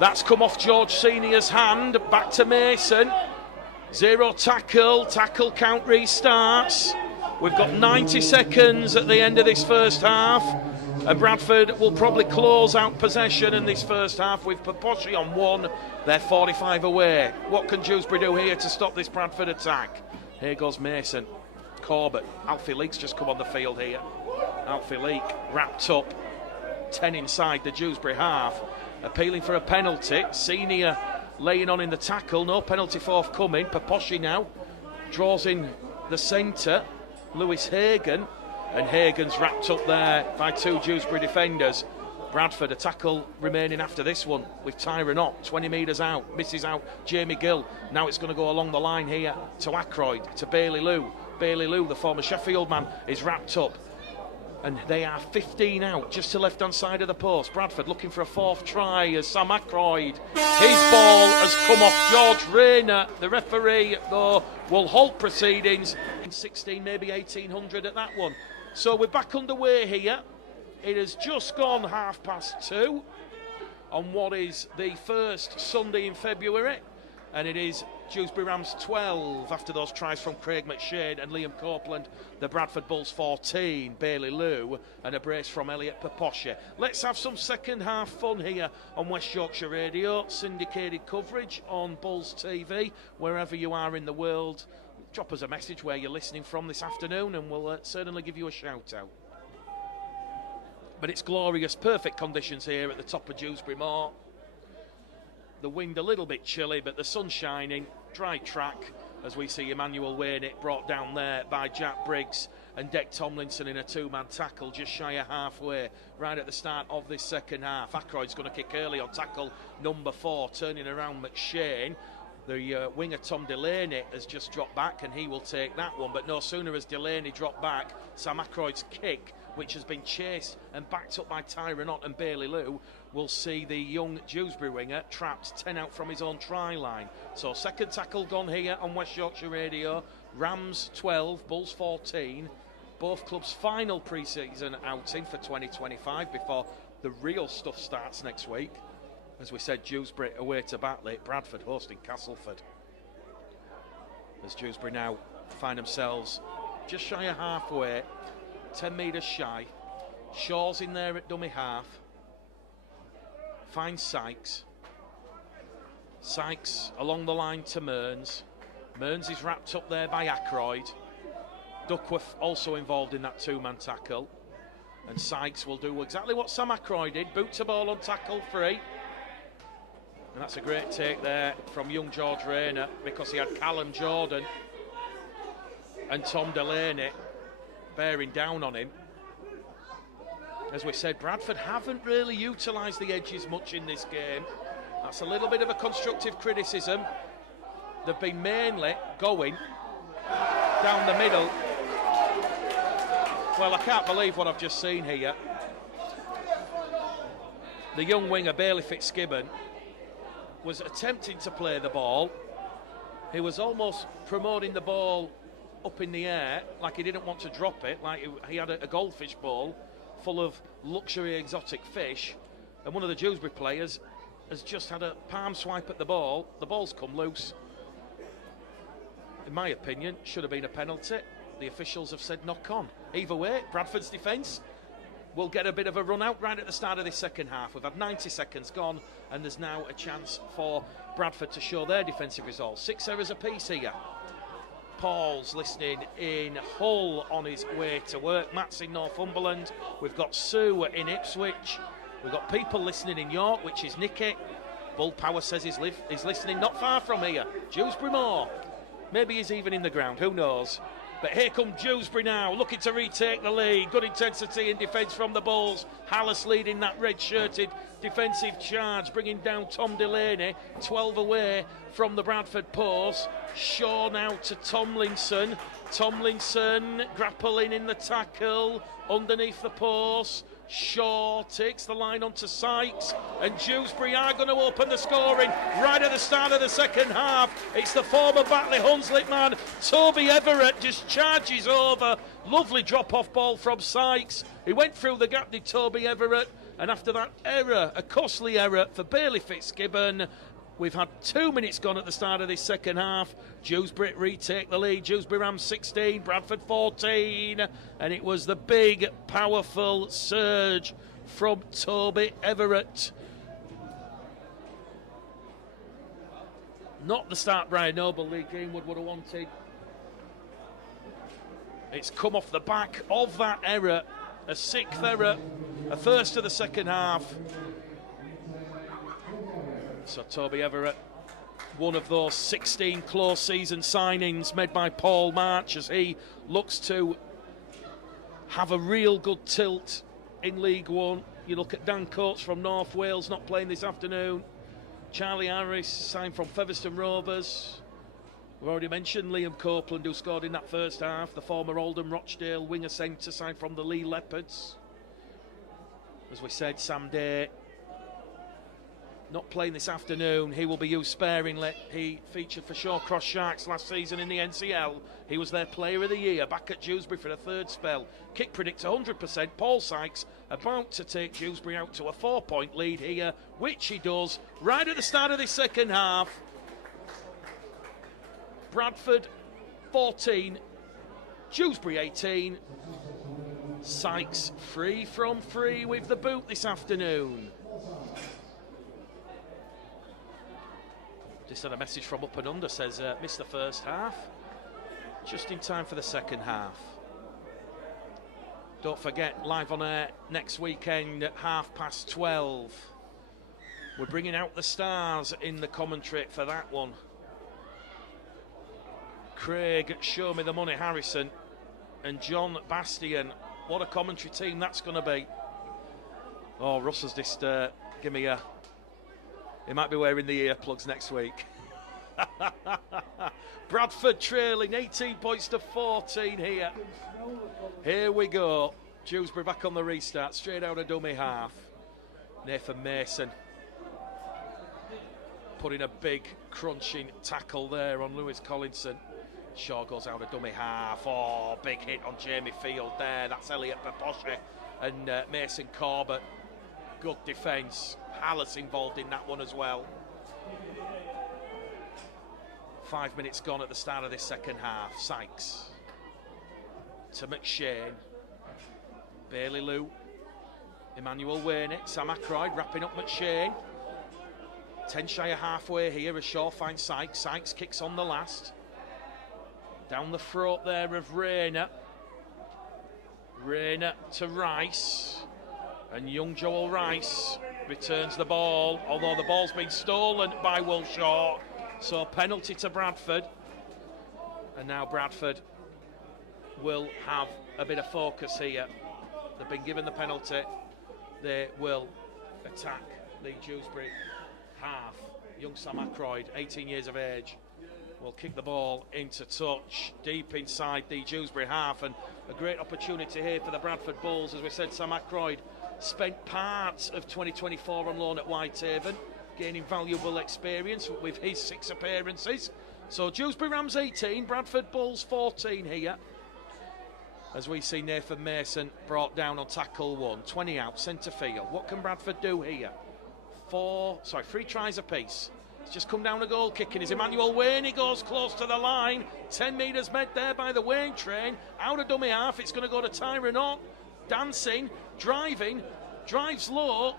That's come off George Senior's hand. Back to Mason. Zero tackle. Tackle count restarts. We've got 90 seconds at the end of this first half. And Bradford will probably close out possession in this first half with Paposhe on one. They're 45 away. What can Dewsbury do here to stop this Bradford attack? Here goes Mason. Corbett. Alfie Leake's just come on the field here. Alfie Leake wrapped up. 10 inside the Dewsbury half. Appealing for a penalty. Senior laying on in the tackle. No penalty forthcoming. Paposhe now draws in the centre. Lewis Hagan. And Hagan's wrapped up there by two Dewsbury defenders. Bradford, a tackle remaining after this one with Tyrone Ott, 20 metres out, misses out Jamie Gill. Now it's going to go along the line here to Ackroyd, to Bailey-Lou. Bailey-Lou, the former Sheffield man, is wrapped up. And they are 15 out, just to left-hand side of the post. Bradford looking for a fourth try as Sam Ackroyd. His ball has come off George Rayner. The referee, though, will halt proceedings. 16, maybe 1800 at that one. So we're back underway here. It has just gone 2:30 on what is the first Sunday in February. And it is Dewsbury Rams 12 after those tries from Craig McShane and Liam Copeland. The Bradford Bulls 14, Bailey-Lou, and a brace from Elliot Paposhe. Let's have some second half fun here on West Yorkshire Radio. Syndicated coverage on Bulls TV, wherever you are in the world. Drop us a message where you're listening from this afternoon and we'll certainly give you a shout out. But it's glorious, perfect conditions here at the top of Dewsbury Moor. The wind a little bit chilly, but the sun's shining. Dry track as we see Emmanuel Wainett brought down there by Jack Briggs and Deck Tomlinson in a two-man tackle just shy of halfway right at the start of this second half. Ackroyd's going to kick early on tackle number 4, turning around McShane. The winger Tom Delaney has just dropped back and he will take that one, but no sooner has Delaney dropped back, Sam Ackroyd's kick, which has been chased and backed up by Tyrone Ott and Bailey-Lou, will see the young Dewsbury winger trapped 10 out from his own try line. So second tackle gone here on West Yorkshire Radio. Rams 12, Bulls 14. Both clubs' final pre-season outing for 2025 before the real stuff starts next week. As we said, Dewsbury away to Batley, Bradford hosting Castleford. As Dewsbury now find themselves just shy of halfway, 10 metres shy. Shaw's in there at dummy half. Finds Sykes. Sykes along the line to Mearns. Mearns is wrapped up there by Ackroyd. Duckworth also involved in that two-man tackle. And Sykes will do exactly what Sam Ackroyd did, boots a ball on tackle 3. And that's a great take there from young George Rayner, because he had Callum Jordan and Tom Delaney bearing down on him. As we said, Bradford haven't really utilised the edges much in this game. That's a little bit of a constructive criticism. They've been mainly going down the middle. Well, I can't believe what I've just seen here. The young winger, Bailey Fitzgibbon, was attempting to play the ball. He was almost promoting the ball up in the air, like he didn't want to drop it, like he had a goldfish bowl full of luxury exotic fish, and one of the Dewsbury players has just had a palm swipe at the ball. The ball's come loose. In my opinion, should have been a penalty. The officials have said knock on. Either way, Bradford's defence will get a bit of a run out right at the start of this second half. We've had 90 seconds gone, and there's now a chance for Bradford to show their defensive resolve. 6 errors apiece here. Paul's listening in Hull on his way to work. Matt's in Northumberland. We've got Sue in Ipswich. We've got people listening in York, which is Nicky. Bull Power says he's listening not far from here. Dewsbury Moor. Maybe he's even in the ground, who knows. But here come Dewsbury now, looking to retake the lead. Good intensity in defence from the Bulls. Hallis leading that red-shirted defensive charge, bringing down Tom Delaney, 12 away from the Bradford post. Shaw now to Tomlinson. Tomlinson grappling in the tackle underneath the post. Shaw takes the line onto Sykes, and Dewsbury are going to open the scoring right at the start of the second half. It's the former Batley Hunslet man, Toby Everett, just charges over. Lovely drop-off ball from Sykes. He went through the gap, did Toby Everett, and after that error, a costly error for Bailey Fitzgibbon, we've had 2 minutes gone at the start of this second half. Dewsbury retake the lead. Dewsbury Rams 16, Bradford 14. And it was the big, powerful surge from Toby Everett. Not the start Brian Noble, Lee Greenwood would have wanted. It's come off the back of that error. A sixth error. A first of the second half. So Toby Everett, one of those 16 close season signings made by Paul March as he looks to have a real good tilt in League One. You look at Dan Coates from North Wales, not playing this afternoon. Charlie Harris signed from Featherstone Rovers. We've already mentioned Liam Copeland, who scored in that first half. The former Oldham Rochdale winger centre signed from the Lee Leopards. As we said, Sam Day not playing this afternoon. He will be used sparingly. He featured for Shawcross Sharks last season in the NCL. He was their player of the year, back at Dewsbury for the third spell. Kick predicts 100%. Paul Sykes about to take Dewsbury out to a 4-point lead here, which he does right at the start of this second half. Bradford 14, Dewsbury 18. Sykes free from free with the boot this afternoon. Just had a message from Up and Under, says missed the first half, just in time for the second half. Don't forget, live on air next weekend at 12:30. We're bringing out the stars in the commentary for that one. Craig Show Me The Money Harrison and John Bastian. What a commentary team that's going to be. Oh, Russell's just give me a... He might be wearing the earplugs next week. Bradford trailing 18 points to 14 here. Here we go. Dewsbury back on the restart, straight out of dummy half. Nathan Mason putting a big crunching tackle there on Lewis Collinson. Shaw goes out of dummy half. Oh, big hit on Jamie Field there. That's Elliot Paposhi and Mason Corbett. Good defence. Hallis involved in that one as well. 5 minutes gone at the start of this second half. Sykes to McShane. Bailey Lou. Emmanuel Wainett. Sam Ackroyd wrapping up McShane. 10 shy of halfway here as Shaw finds Sykes. Sykes kicks on the last. Down the throat there of Rayner. Rayner to Rice. And young Joel Rice returns the ball, although the ball's been stolen by Will Shaw. So penalty to Bradford. And now Bradford will have a bit of focus here. They've been given the penalty. They will attack the Dewsbury half. Young Sam Ackroyd, 18 years of age, will kick the ball into touch deep inside the Dewsbury half, and a great opportunity here for the Bradford Bulls. As we said, Sam Ackroyd spent part of 2024 on loan at Whitehaven, gaining valuable experience with his 6 appearances. So Dewsbury Rams 18, Bradford Bulls 14 here. As we see Nathan Mason brought down on tackle 1, 20 out, centre field. What can Bradford do here? 3 tries apiece. It's just come down a goal kicking as Emmanuel Wayne, he goes close to the line. 10 metres met there by the Wayne train. Out of dummy half, it's going to go to Tyrone Ott. Dancing, driving, drives low.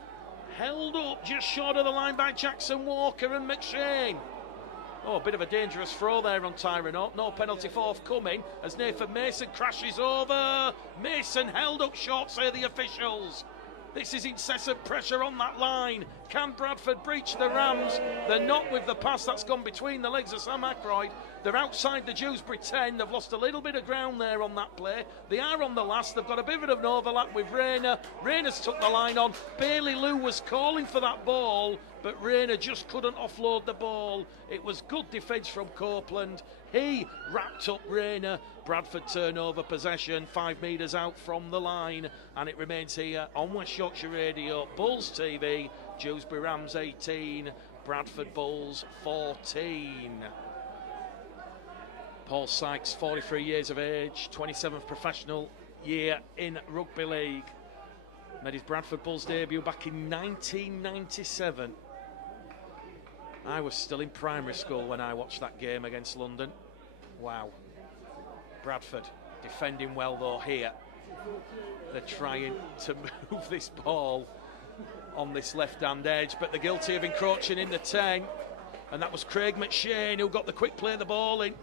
Held up just short of the line by Jackson Walker and McShane. Oh, a bit of a dangerous throw there on Tyrone Ott. No penalty forthcoming as Nathan Mason crashes over. Mason held up short, say the officials. This is incessant pressure on that line. Can Bradford breach the Rams? They're not with the pass that's gone between the legs of Sam Ackroyd. They're outside the Dewsbury 10. They've lost a little bit of ground there on that play. They are on the last. They've got a bit of an overlap with Rayner. Rayner's took the line on. Bailey Lou was calling for that ball. but Rayner just couldn't offload the ball. It was good defence from Copeland. He wrapped up Rayner. Bradford turnover possession, 5 metres out from the line, and it remains here on West Yorkshire Radio, Bulls TV, Dewsbury Rams 18, Bradford Bulls 14. Paul Sykes, 43 years of age, 27th professional year in rugby league. Made his Bradford Bulls debut back in 1997. I was still in primary school when I watched that game against London. Wow. Bradford defending well though here. They're trying to move this ball on this left-hand edge, but they're guilty of encroaching in the 10. And that was Craig McShane who got the quick play of the ball in.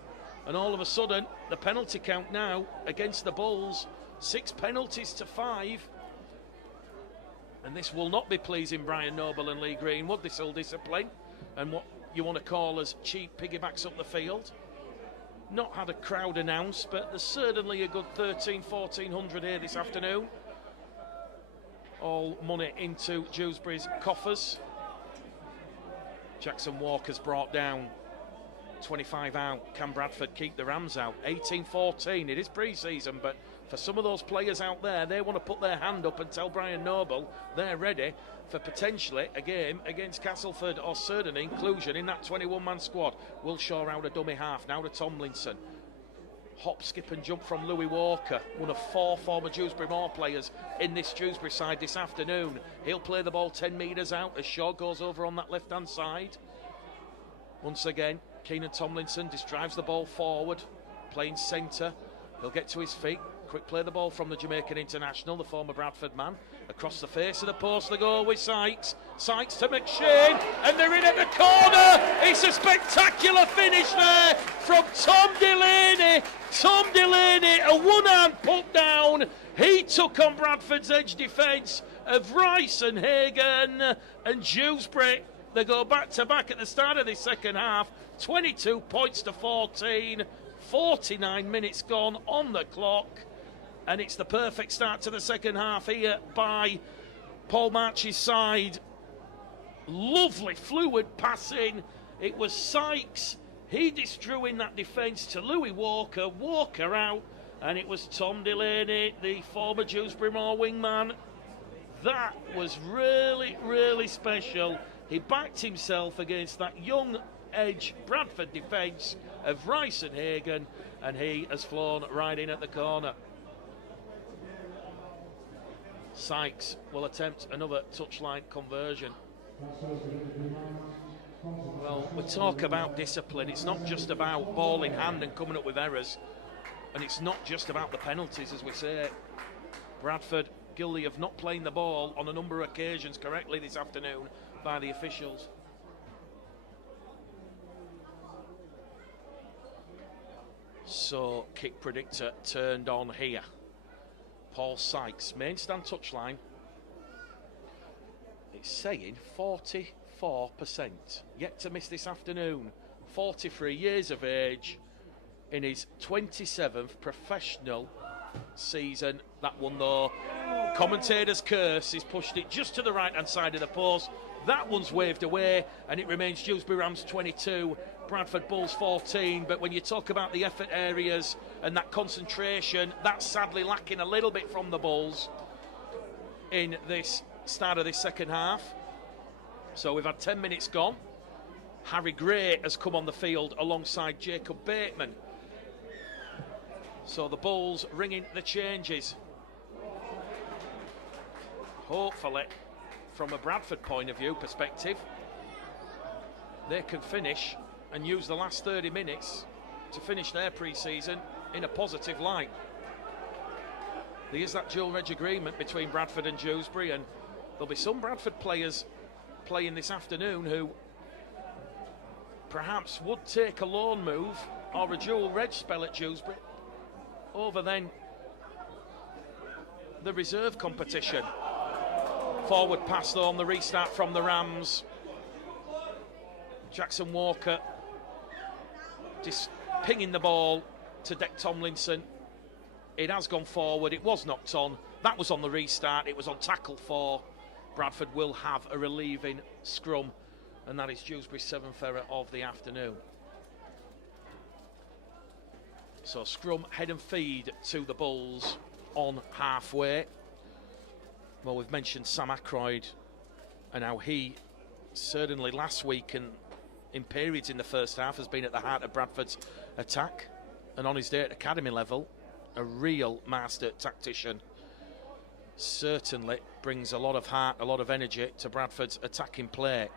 And all of a sudden, the penalty count now against the Bulls, 6 penalties to 5. And this will not be pleasing Brian Noble and Lee Greenwood, this ill discipline, and what you want to call as cheap piggybacks up the field. Not had a crowd announced, but there's certainly a good 1,400 here this afternoon. All money into Dewsbury's coffers. Jackson Walker's brought down, 25 out. Can Bradford keep the Rams out? 18-14. It is pre-season, but for some of those players out there, they want to put their hand up and tell Brian Noble they're ready for potentially a game against Castleford or certainly inclusion in that 21-man squad. Wilshaw out a dummy half, now to Tomlinson. Hop, skip and jump from Louis Walker, one of 4 former Dewsbury Moor players in this Dewsbury side this afternoon. He'll play the ball 10 metres out as Shaw goes over on that left-hand side. Once again, Keenan Tomlinson just drives the ball forward, playing centre. He'll get to his feet. Quick play the ball from the Jamaican international, the former Bradford man. Across the face of the post, the goal with Sykes. Sykes to McShane, and they're in at the corner. It's a spectacular finish there from Tom Delaney. Tom Delaney, a one-hand put down. He took on Bradford's edge defence of Rice and Hagan and Dewsbury. They go back-to-back at the start of the second half. 22 points to 14. 49 minutes gone on the clock. And it's the perfect start to the second half here by Paul March's side. Lovely, fluid passing. It was Sykes. He drew in that defence to Louis Walker. Walker out. And it was Tom Delaney, the former Dewsbury Moor wingman. That was really, really special. He backed himself against that young edge Bradford defence of Rice and Hagan, and he has flown right in at the corner. Sykes will attempt another touchline conversion. Well, we talk about discipline. It's not just about ball in hand and coming up with errors, and it's not just about the penalties, as we say. Bradford guilty of not playing the ball on a number of occasions correctly this afternoon by the officials. So, kick predictor turned on here. Paul Sykes, main stand touchline. It's saying 44%. Yet to miss this afternoon. 43 years of age in his 27th professional season. That one though, commentator's curse, he's pushed it just to the right hand side of the post. That one's waved away, and it remains Dewsbury Rams 22, Bradford Bulls 14. But when you talk about the effort areas and that concentration, that's sadly lacking a little bit from the Bulls in this start of this second half. So we've had 10 minutes gone. Harry Gray has come on the field alongside Jacob Bateman. So the Bulls ringing the changes. Hopefully, from a Bradford point of view perspective, they can finish and use the last 30 minutes to finish their pre-season in a positive light. There is that dual reg agreement between Bradford and Dewsbury, and there'll be some Bradford players playing this afternoon who perhaps would take a loan move or a dual reg spell at Dewsbury over then the reserve competition. Forward pass though on the restart from the Rams. Jackson Walker just pinging the ball to Deck Tomlinson. It has gone forward, it was knocked on. That was on the restart, it was on tackle 4. Bradford will have a relieving scrum and that is Dewsbury's 7th error of the afternoon. So scrum, head and feed to the Bulls on halfway. Well, we've mentioned Sam Ackroyd and how he certainly last week and in periods in the first half has been at the heart of Bradford's attack, and on his day at academy level, a real master tactician. Certainly brings a lot of heart, a lot of energy to Bradford's attacking play.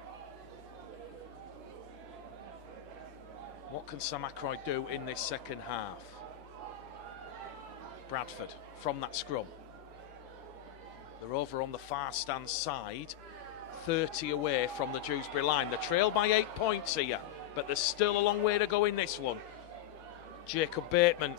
What can Sam Ackroyd do in this second half? Bradford from that scrum. They're over on the far stand side, 30 away from the Dewsbury line. They're trailed by 8 points here, but there's still a long way to go in this one. Jacob Bateman,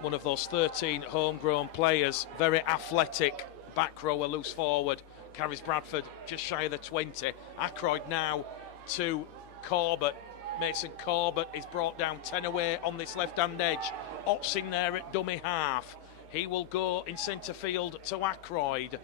one of those 13 homegrown players, very athletic, back rower, loose forward, carries Bradford just shy of the 20. Ackroyd now to Corbett. Mason Corbett is brought down 10 away on this left-hand edge. Otsing there at dummy half. He will go in centre field to Ackroyd.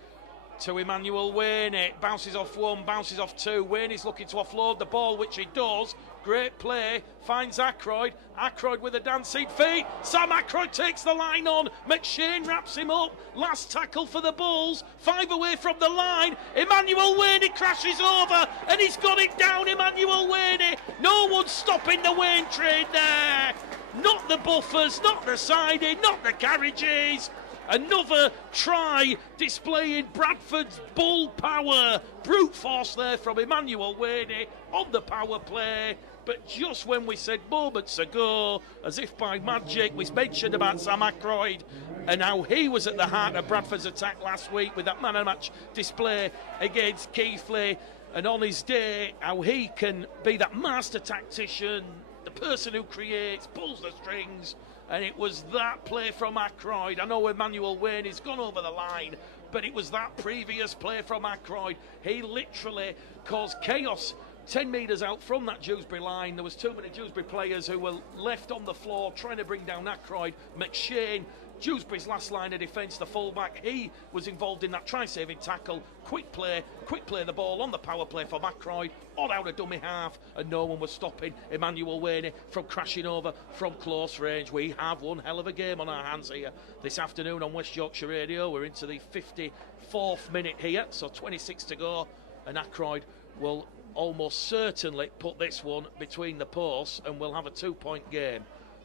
To Emmanuel Wainey, bounces off one, bounces off two. Wainey's looking to offload the ball, which he does. Great play, finds Ackroyd. Ackroyd with a dancing feet. Sam Ackroyd takes the line on. McShane wraps him up. Last tackle for the Bulls. 5 away from the line. Emmanuel Wainey crashes over and he's got it down. Emmanuel Wainey. No one's stopping the Wayne train there. Not the buffers, not the siding, not the carriages. Another try displaying Bradford's bull power. Brute force there from Emmanuel Wainey on the power play. But just when we said moments ago, as if by magic, we mentioned about Sam Ackroyd and how he was at the heart of Bradford's attack last week with that man of the match display against Keighley. And on his day, how he can be that master tactician, the person who creates, pulls the strings. And it was that play from Ackroyd. I know Emmanuel Wainey's gone over the line, but it was that previous play from Ackroyd. He literally caused chaos 10 metres out from that Dewsbury line. There was too many Dewsbury players who were left on the floor trying to bring down Ackroyd. McShane, Dewsbury's last line of defence, the fullback, he was involved in that try-saving tackle. Quick play the ball on the power play from Ackroyd, all out of dummy half, and no one was stopping Emmanuel Wainey from crashing over from close range. We have one hell of a game on our hands here this afternoon on West Yorkshire Radio. We're into the 54th minute here, so 26 to go, and Ackroyd will almost certainly put this one between the posts and we'll have a 2-point game.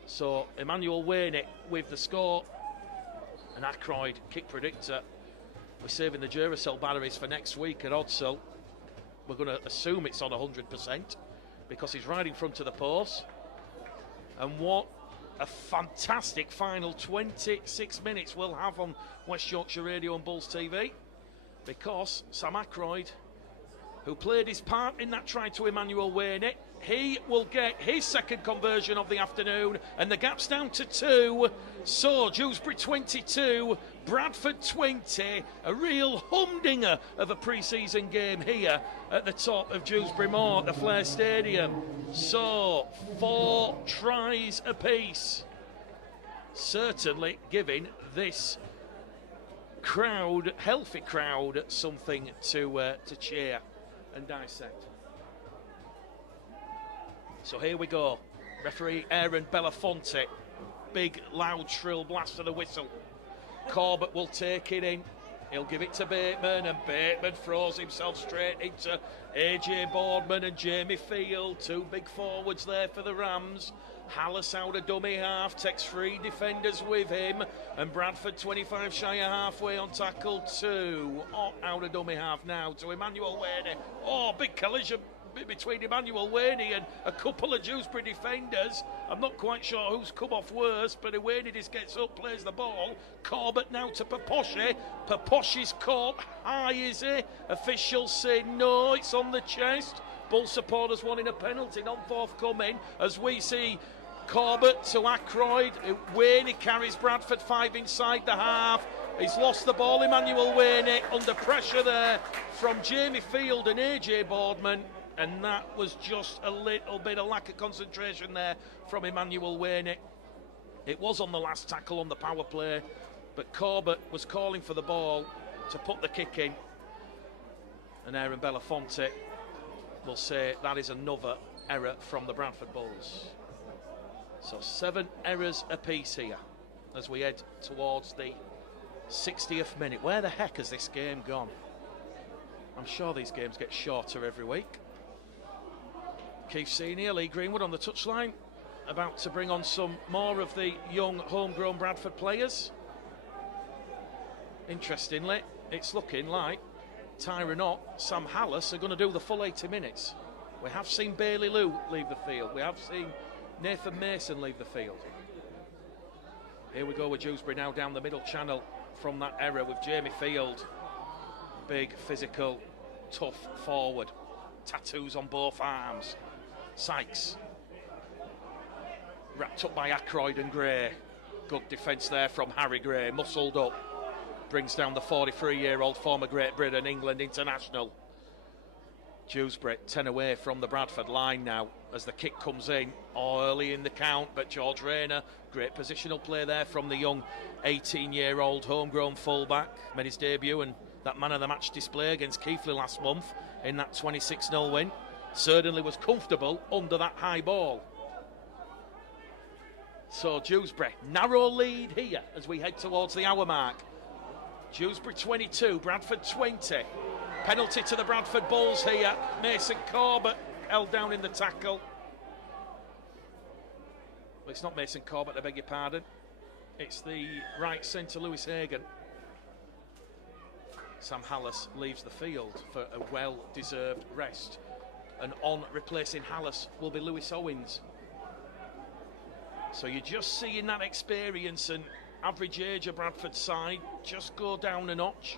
So Emmanuel Wainey with the score, and Ackroyd, kick predictor. We're saving the Duracell batteries for next week at Odsell. We're going to assume it's on 100% because he's right in front of the post. And what a fantastic final 26 minutes we'll have on West Yorkshire Radio and Bulls TV, because Sam Ackroyd, who played his part in that try to Emmanuel Wainey, he will get his second conversion of the afternoon, and the gap's down to 2. So Dewsbury 22, Bradford 20, a real humdinger of a pre-season game here at the top of Dewsbury Moor at the Flair Stadium. So 4 tries apiece, certainly giving this crowd, healthy crowd, something to cheer and dissect. So here we go. Referee Aaron Belafonte. Big, loud, shrill blast of the whistle. Corbett will take it in. He'll give it to Bateman, and Bateman throws himself straight into AJ Boardman and Jamie Field. 2 big forwards there for the Rams. Hallis out of dummy half, takes 3 defenders with him, and Bradford 25 shy of halfway on tackle 2. Out of dummy half now to Emmanuel Wainey. Big collision between Emmanuel Wainey and a couple of Dewsbury defenders. I'm not quite sure who's come off worse, but Wainey just gets up, plays the ball. Corbett now to Paposhi. Paposhi's caught high, is he? Officials say no, it's on the chest. Bull supporters wanting a penalty, not forthcoming, as we see Corbett to Ackroyd. Wainey carries Bradford 5 inside the half. He's lost the ball. Emmanuel Wainey under pressure there from Jamie Field and AJ Boardman. And that was just a little bit of lack of concentration there from Emmanuel Wainey. It was on the last tackle on the power play, but Corbett was calling for the ball to put the kick in. And Aaron Belafonte will say that is another error from the Bradford Bulls. So 7 errors apiece here as we head towards the 60th minute. Where the heck has this game gone? I'm sure these games get shorter every week. Keith Senior, Lee Greenwood on the touchline, about to bring on some more of the young homegrown Bradford players. Interestingly, it's looking like Tyrone Ott, Sam Hallis are going to do the full 80 minutes. We have seen Bailey Lou leave the field. We have seen Nathan Mason leave the field. Here we go with Dewsbury now down the middle channel from that error with Jamie Field. Big, physical, tough forward. Tattoos on both arms. Sykes. Wrapped up by Ackroyd and Gray. Good defence there from Harry Gray. Muscled up. Brings down the 43-year-old former Great Britain England international. Dewsbury 10 away from the Bradford line now as the kick comes in early in the count, but George Rayner, great positional play there from the young 18-year-old homegrown fullback, made his debut and that man of the match display against Keighley last month in that 26-0 win. Certainly was comfortable under that high ball. So Dewsbury, narrow lead here as we head towards the hour mark. Dewsbury 22, Bradford 20. Penalty to the Bradford Bulls here. Mason Corbett held down in the tackle. Well, it's not Mason Corbett, I beg your pardon. It's the right centre, Lewis Hagan. Sam Hallis leaves the field for a well-deserved rest. And on replacing Hallis will be Lewis Owens. So you're just seeing that experience and average age of Bradford's side just go down a notch.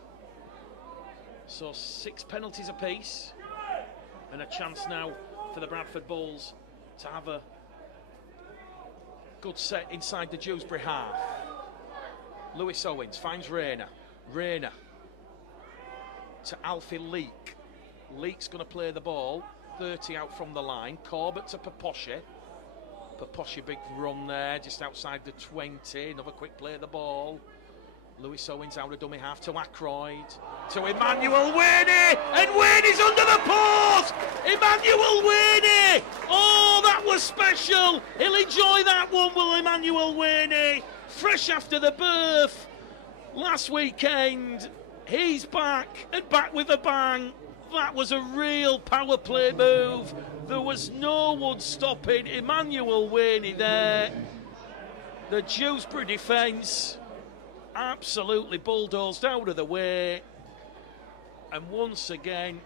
So 6 penalties apiece and a chance now for the Bradford Bulls to have a good set inside the Dewsbury half. Lewis Owens finds Rayner. Rayner to Alfie Leake. Leake's going to play the ball 30 out from the line. Corbett to Paposhi. Paposhi, big run there just outside the 20. Another quick play of the ball. Lewis Owens out of dummy half to Ackroyd, to Emmanuel Werney, and Werney's under the post! Emmanuel Werney! Oh, that was special! He'll enjoy that one, will Emmanuel Werney? Fresh after the birth last weekend, he's back, and back with a bang. That was a real power play move. There was no one stopping Emmanuel Werney there. The Dewsbury defence absolutely bulldozed out of the way, and once again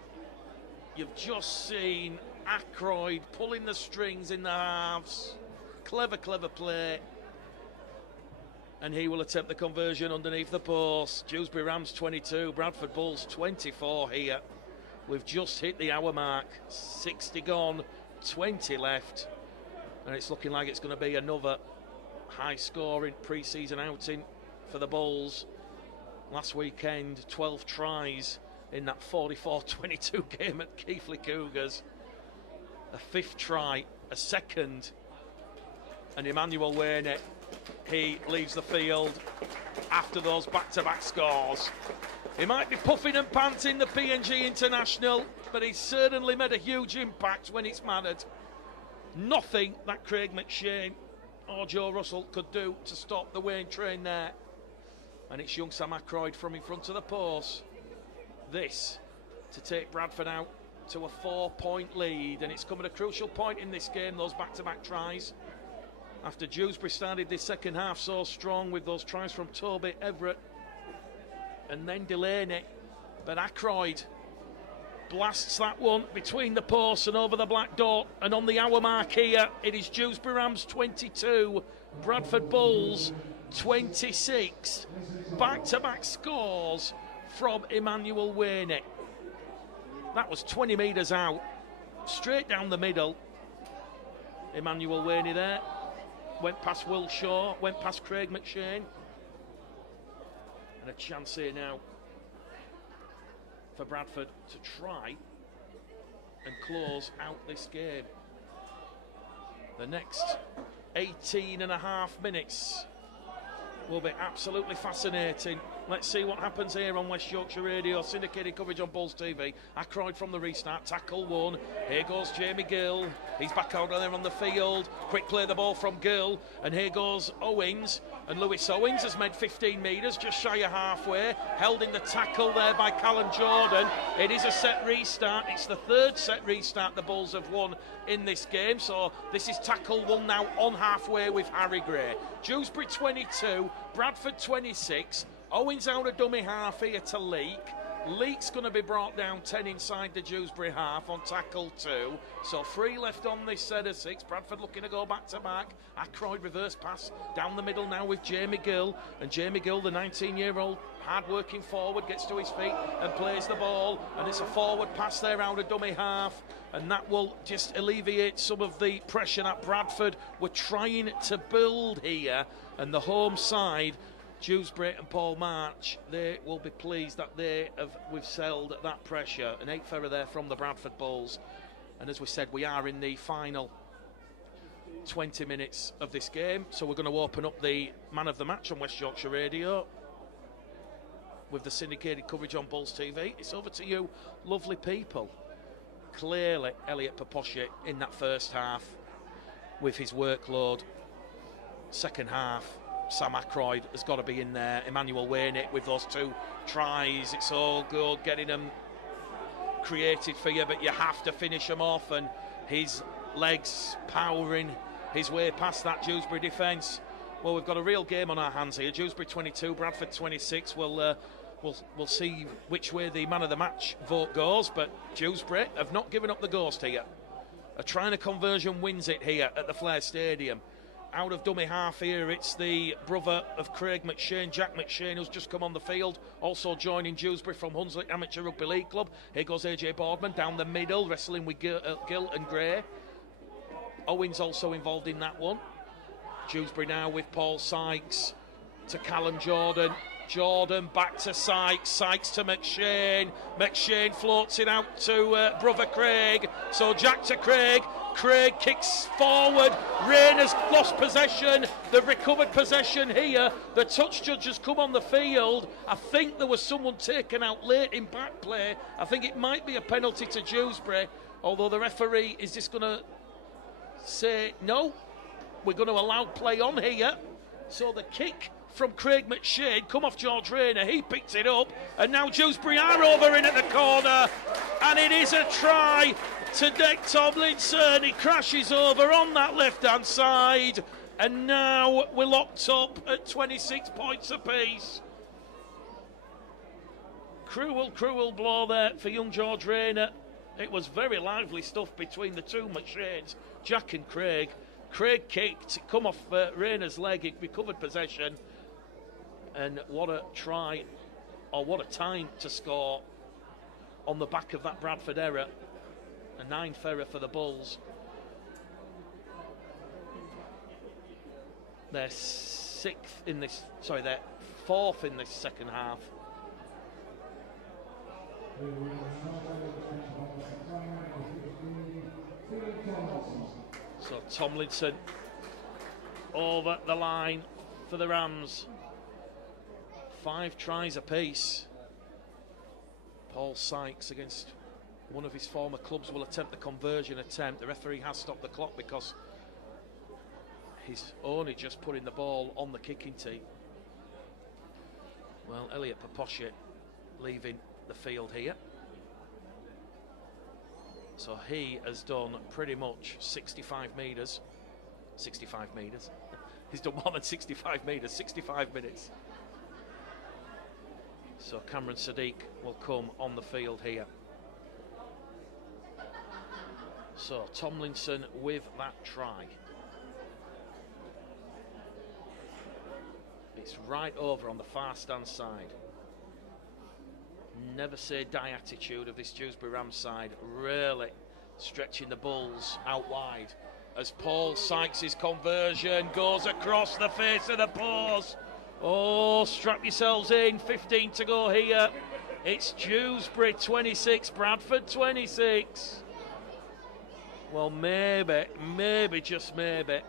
you've just seen Ackroyd pulling the strings in the halves. Clever play, and he will attempt the conversion underneath the post. Dewsbury Rams 22, Bradford Bulls 24 here. We've just hit the hour mark, 60 gone, 20 left, and it's looking like it's going to be another high scoring pre-season outing for the Bulls. Last weekend, 12 tries in that 44-22 game at Keighley Cougars. A 5th try, a 2nd, and Emmanuel Werney, he leaves the field after those back-to-back scores. He might be puffing and panting, the PNG international, but he's certainly made a huge impact when it's mattered. Nothing that Craig McShane or Joe Russell could do to stop the Wayne train there. And it's young Sam Ackroyd from in front of the post. This to take Bradford out to a 4-point lead, and it's come at a crucial point in this game, those back-to-back tries. After Dewsbury started this second half so strong with those tries from Toby, Everett and then Delaney, but Ackroyd blasts that one between the posts and over the black dot, and on the hour mark here it is Dewsbury Rams 22, Bradford Bulls 26. Back-to-back scores from Emmanuel Werney. That was 20 metres out, straight down the middle. Emmanuel Werney there, went past Will Shaw, went past Craig McShane. And a chance here now for Bradford to try and close out this game. The next 18 and a half minutes will be absolutely fascinating Let's see what happens here on West Yorkshire Radio. Syndicated coverage on Bulls TV. Ackroyd from the restart. Tackle one. Here goes Jamie Gill. He's back out there on the field. Quick play the ball from Gill. And here goes Owens. And Lewis Owens has made 15 metres, just shy of halfway. Held in the tackle there by Callum Jordan. It is a set restart. It's the third set restart the Bulls have won in this game. So this is tackle one now on halfway with Harry Gray. Dewsbury 22, Bradford 26. Owens out of dummy half here to Leek. Leek's going to be brought down 10 inside the Dewsbury half on tackle 2. So 3 left on this set of 6. Bradford looking to go back to back. Ackroyd reverse pass down the middle now with Jamie Gill. And Jamie Gill, the 19-year-old, hard-working forward, gets to his feet and plays the ball. And it's a forward pass there out of dummy half. And that will just alleviate some of the pressure that Bradford were trying to build here. And the home side, Dewsbury and Paul March, they will be pleased that they have withheld that pressure. An 8 furrow there from the Bradford Bulls. And as we said, we are in the final 20 minutes of this game. So we're going to open up the man of the match on West Yorkshire Radio with the syndicated coverage on Bulls TV. It's over to you, lovely people. Clearly, Elliot Paposhik in that first half with his workload. Second half, Sam Ackroyd has got to be in there. Emmanuel Wainett with those 2 tries. It's all good getting them created for you, but you have to finish them off. And his legs powering his way past that Dewsbury defence. Well, we've got a real game on our hands here. Dewsbury 22, Bradford 26. We'll see which way the man of the match vote goes, but Dewsbury have not given up the ghost here. A trying a conversion wins it here at the Flair Stadium. Out of dummy half here, it's the brother of Craig McShane, Jack McShane, who's just come on the field. Also joining Dewsbury from Hunslet Amateur Rugby League Club. Here goes AJ Boardman down the middle, wrestling with Gill and Gray. Owens also involved in that one. Dewsbury now with Paul Sykes to Callum Jordan. Jordan back to Sykes. Sykes to McShane. McShane floats it out to brother Craig. So Jack to Craig. Craig kicks forward. Rain has lost possession. They've recovered possession here. The touch judge has come on the field. I think there was someone taken out late in back play. I think it might be a penalty to Dewsbury, although the referee is just going to say no, we're going to allow play on here. So the kick from Craig McShane come off George Rayner. He picked it up, and now Dewsbury are over in at the corner, and it is a try to Dick Tomlinson. He crashes over on that left-hand side, and now we're locked up at 26 points apiece. Cruel blow there for young George Rayner. It was very lively stuff between the 2 McShanes, Jack and Craig. Craig kicked, come off Rayner's leg, he recovered possession, and what a try, or what a time to score on the back of that Bradford error. A 9th error for the Bulls. They're 4th in this second half. So Tomlinson over the line for the Rams. 5 tries apiece. Paul Sykes against one of his former clubs will attempt the conversion attempt. The referee has stopped the clock because he's only just putting the ball on the kicking tee. Well, Elliot Paposhik leaving the field here. So he has done pretty much 65 metres. 65 metres. He's done more than 65 metres, 65 minutes. So Cameron Sadiq will come on the field here. So Tomlinson with that try. It's right over on the far stand side. Never say die attitude of this Dewsbury Rams side, really stretching the Bulls out wide as Paul Sykes' conversion goes across the face of the post. Oh, strap yourselves in, 15 to go here. It's Dewsbury 26, Bradford 26. Well, maybe, just maybe,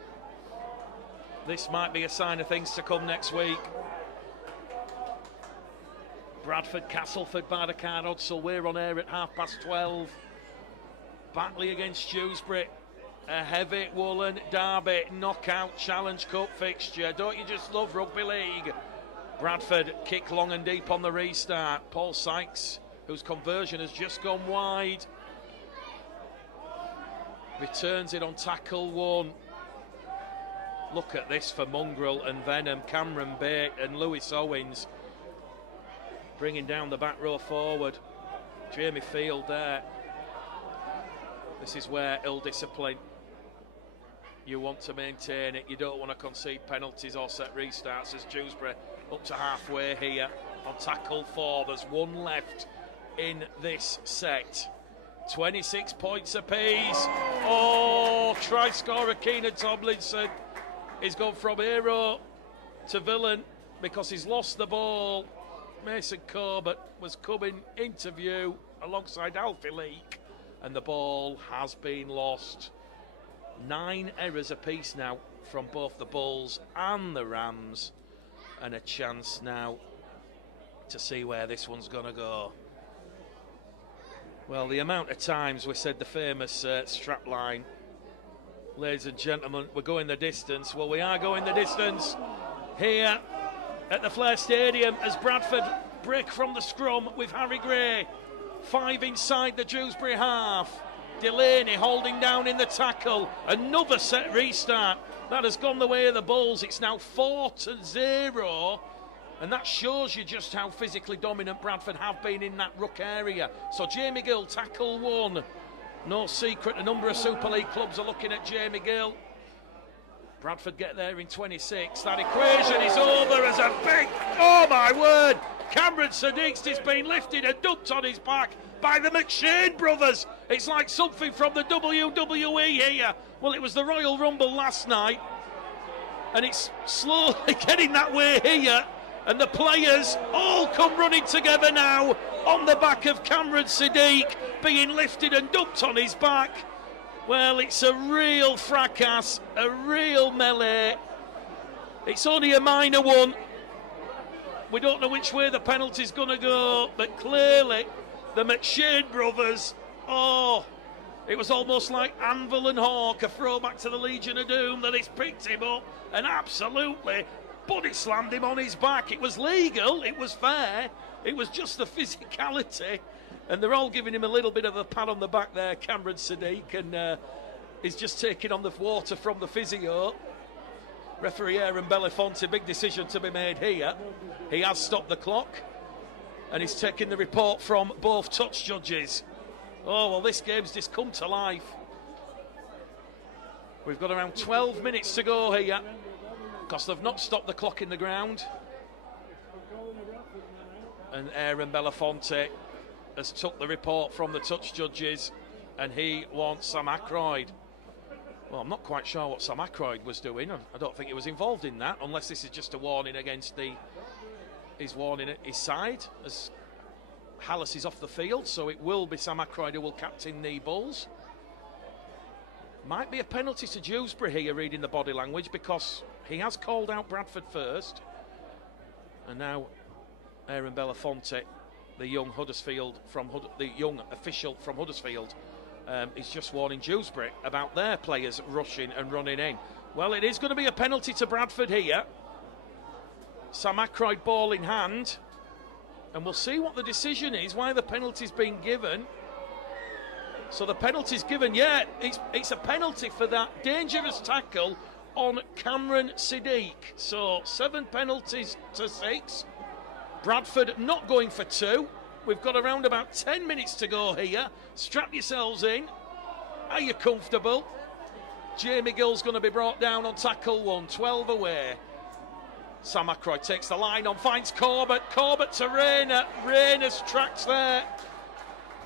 this might be a sign of things to come next week. Bradford, Castleford, Bardercard, Odsall. We're on air at 12:30. Batley against Dewsbury. A heavy woolen derby knockout Challenge Cup fixture. Don't you just love rugby league? Bradford kick long and deep on the restart. Paul Sykes, whose conversion has just gone wide, returns it on tackle one. Look at this for Mongrel and Venom. Cameron Bate and Lewis Owens bringing down the back row forward. Jamie Field there. This is where ill-discipline. You want to maintain it. You don't want to concede penalties or set restarts, as Dewsbury up to halfway here on tackle 4. There's one left in this set. 26 points apiece. Oh, try scorer Keenan Tomlinson. He's gone from hero to villain because he's lost the ball. Mason Corbett was coming into view alongside Alfie Leake, and the ball has been lost. 9 errors apiece now from both the Bulls and the Rams, and a chance now to see where this one's going to go. Well, the amount of times we said the famous strap line, ladies and gentlemen, we're going the distance. Well, we are going the distance here at the Flair Stadium as Bradford break from the scrum with Harry Gray. 5 inside the Dewsbury half. Delaney holding down in the tackle. Another set restart. That has gone the way of the Bulls. It's now 4-0. And that shows you just how physically dominant Bradford have been in that ruck area. So Jamie Gill, tackle 1. No secret, a number of Super League clubs are looking at Jamie Gill. Bradford get there in 26. That equation is over as a big, oh my word, Cameron Sadiq's just been lifted and dumped on his back by the McShane brothers. It's like something from the WWE here. Well, it was the Royal Rumble last night, and it's slowly getting that way here. And the players all come running together now on the back of Cameron Sadiq being lifted and dumped on his back. Well, it's a real fracas, a real melee. It's only a minor one. We don't know which way the penalty's going to go, but clearly the McShane brothers, oh, it was almost like Anvil and Hawk, a throwback to the Legion of Doom, that he's picked him up and absolutely body slammed him on his back. It was legal, it was fair, it was just the physicality, and they're all giving him a little bit of a pat on the back there, Cameron Sadiq, and he's just taking on the water from the physio. Referee Aaron Belafonte, big decision to be made here. He has stopped the clock, and he's taking the report from both touch judges. Oh, well, this game's just come to life. We've got around 12 minutes to go here, because they've not stopped the clock in the ground. And Aaron Belafonte has took the report from the touch judges, and he wants Sam Ackroyd. Well, I'm not quite sure what Sam Ackroyd was doing. I don't think he was involved in that, unless this is just a warning against his warning at his side, as Hallis is off the field, so it will be Sam Ackroyd who will captain the Bulls. Might be a penalty to Dewsbury here, reading the body language, because he has called out Bradford first, and now Aaron Belafonte, the young Huddersfield the young official from Huddersfield, is just warning Dewsbury about their players rushing and running in. Well, it is going to be a penalty to Bradford here. Sam Ackroyd, ball in hand, and we'll see what the decision is, why the penalty's been given. So the penalty's given, yeah, it's a penalty for that dangerous tackle on Cameron Sadiq. So 7 penalties to 6. Bradford not going for 2. We've got around about 10 minutes to go here. Strap yourselves in. Are you comfortable? Jamie Gill's going to be brought down on tackle 1, 12 away. Sam Ackroyd takes the line on, finds Corbett. Corbett to Rayner. Rayner's tracked there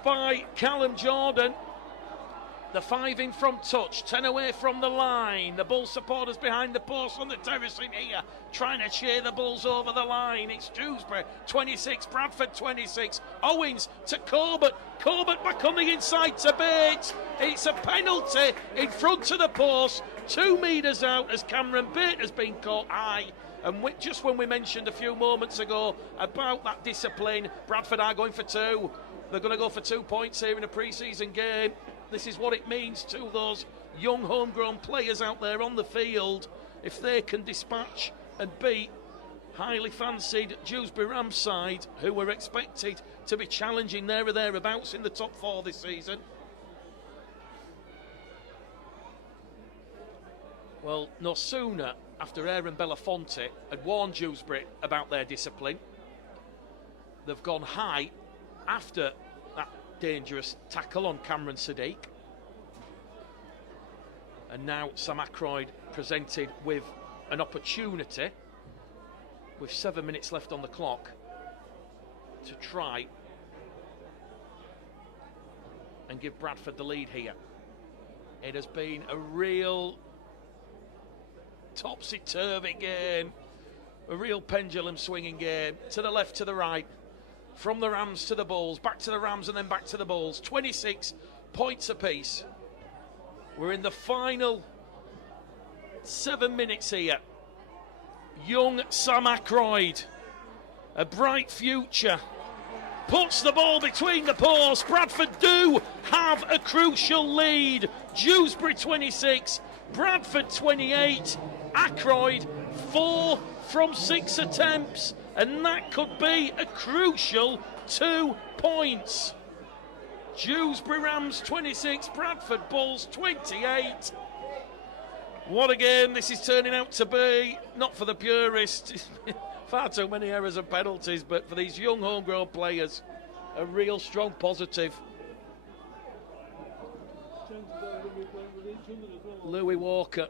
by Callum Jordan. The 5 in from touch, 10 away from the line. The Bulls supporters behind the post on the terrace in here, trying to cheer the Bulls over the line. It's Dewsbury, 26, Bradford 26. Owens to Corbett. Corbett back on the inside to Bates. It's a penalty in front of the post. 2 metres out as Cameron Bates has been caught high And just when we mentioned a few moments ago about that discipline, Bradford are going for 2. They're going to go for 2 points here in a pre-season game. This is what it means to those young homegrown players out there on the field. If they can dispatch and beat highly fancied Dewsbury Rams side, who were expected to be challenging there or thereabouts in the top 4 this season. Well, no sooner after Aaron Belafonte had warned Dewsbury about their discipline, they've gone high after that dangerous tackle on Cameron Sadiq. And now Sam Aykroyd presented with an opportunity, with 7 minutes left on the clock, to try and give Bradford the lead here. It has been a real topsy-turvy game, a real pendulum swinging game, to the left, to the right, from the Rams to the Bulls, back to the Rams and then back to the Bulls. 26 points apiece. We're in the final 7 minutes here. Young Sam Aykroyd, a bright future, puts the ball between the posts. Bradford do have a crucial lead. Dewsbury 26, Bradford 28. Aykroyd 4 from 6 attempts, and that could be a crucial 2 points. Dewsbury Rams 26, Bradford Bulls 28. What a game this is turning out to be. Not for the purists, far too many errors and penalties, but for these young homegrown players, a real strong positive. Louis Walker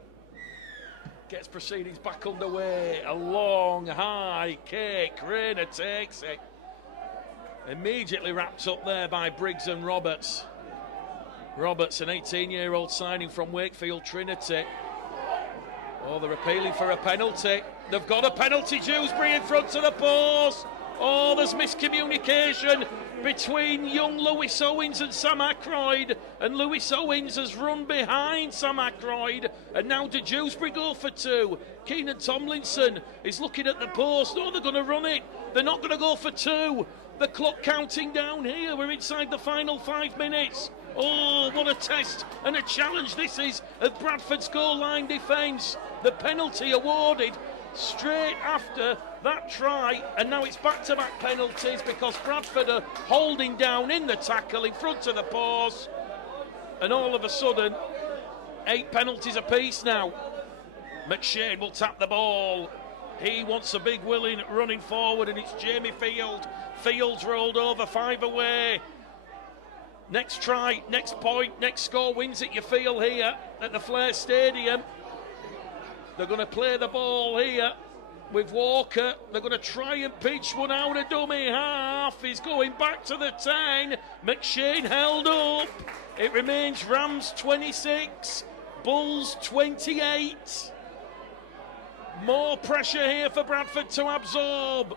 gets proceedings back underway. A long, high kick. Rayner takes it. Immediately wrapped up there by Briggs and Roberts. Roberts, an 18-year-old signing from Wakefield Trinity. Oh, they're appealing for a penalty. They've got a penalty, Dewsbury, in front of the post. Oh, there's miscommunication between young Lewis Owens and Sam Aykroyd, and Lewis Owens has run behind Sam Aykroyd, and now did Dewsbury go for 2? Keenan Tomlinson is looking at the post. Oh, they're going to run it. They're not going to go for 2. The clock counting down here. We're inside the final 5 minutes. Oh, what a test and a challenge this is of Bradford's goal line defence. The penalty awarded straight after that try, and now it's back-to-back penalties because Bradford are holding down in the tackle in front of the post, and all of a sudden 8 penalties apiece now. McShane will tap the ball. He wants a big willing running forward, and it's Jamie Field. Field's rolled over, 5 away. Next try, next point, next score wins it, you feel, here at the Flair Stadium. They're going to play the ball here with Walker. They're going to try and pitch one out of dummy half. He's going back to the 10. McShane held up. It remains Rams 26, Bulls 28. More pressure here for Bradford to absorb.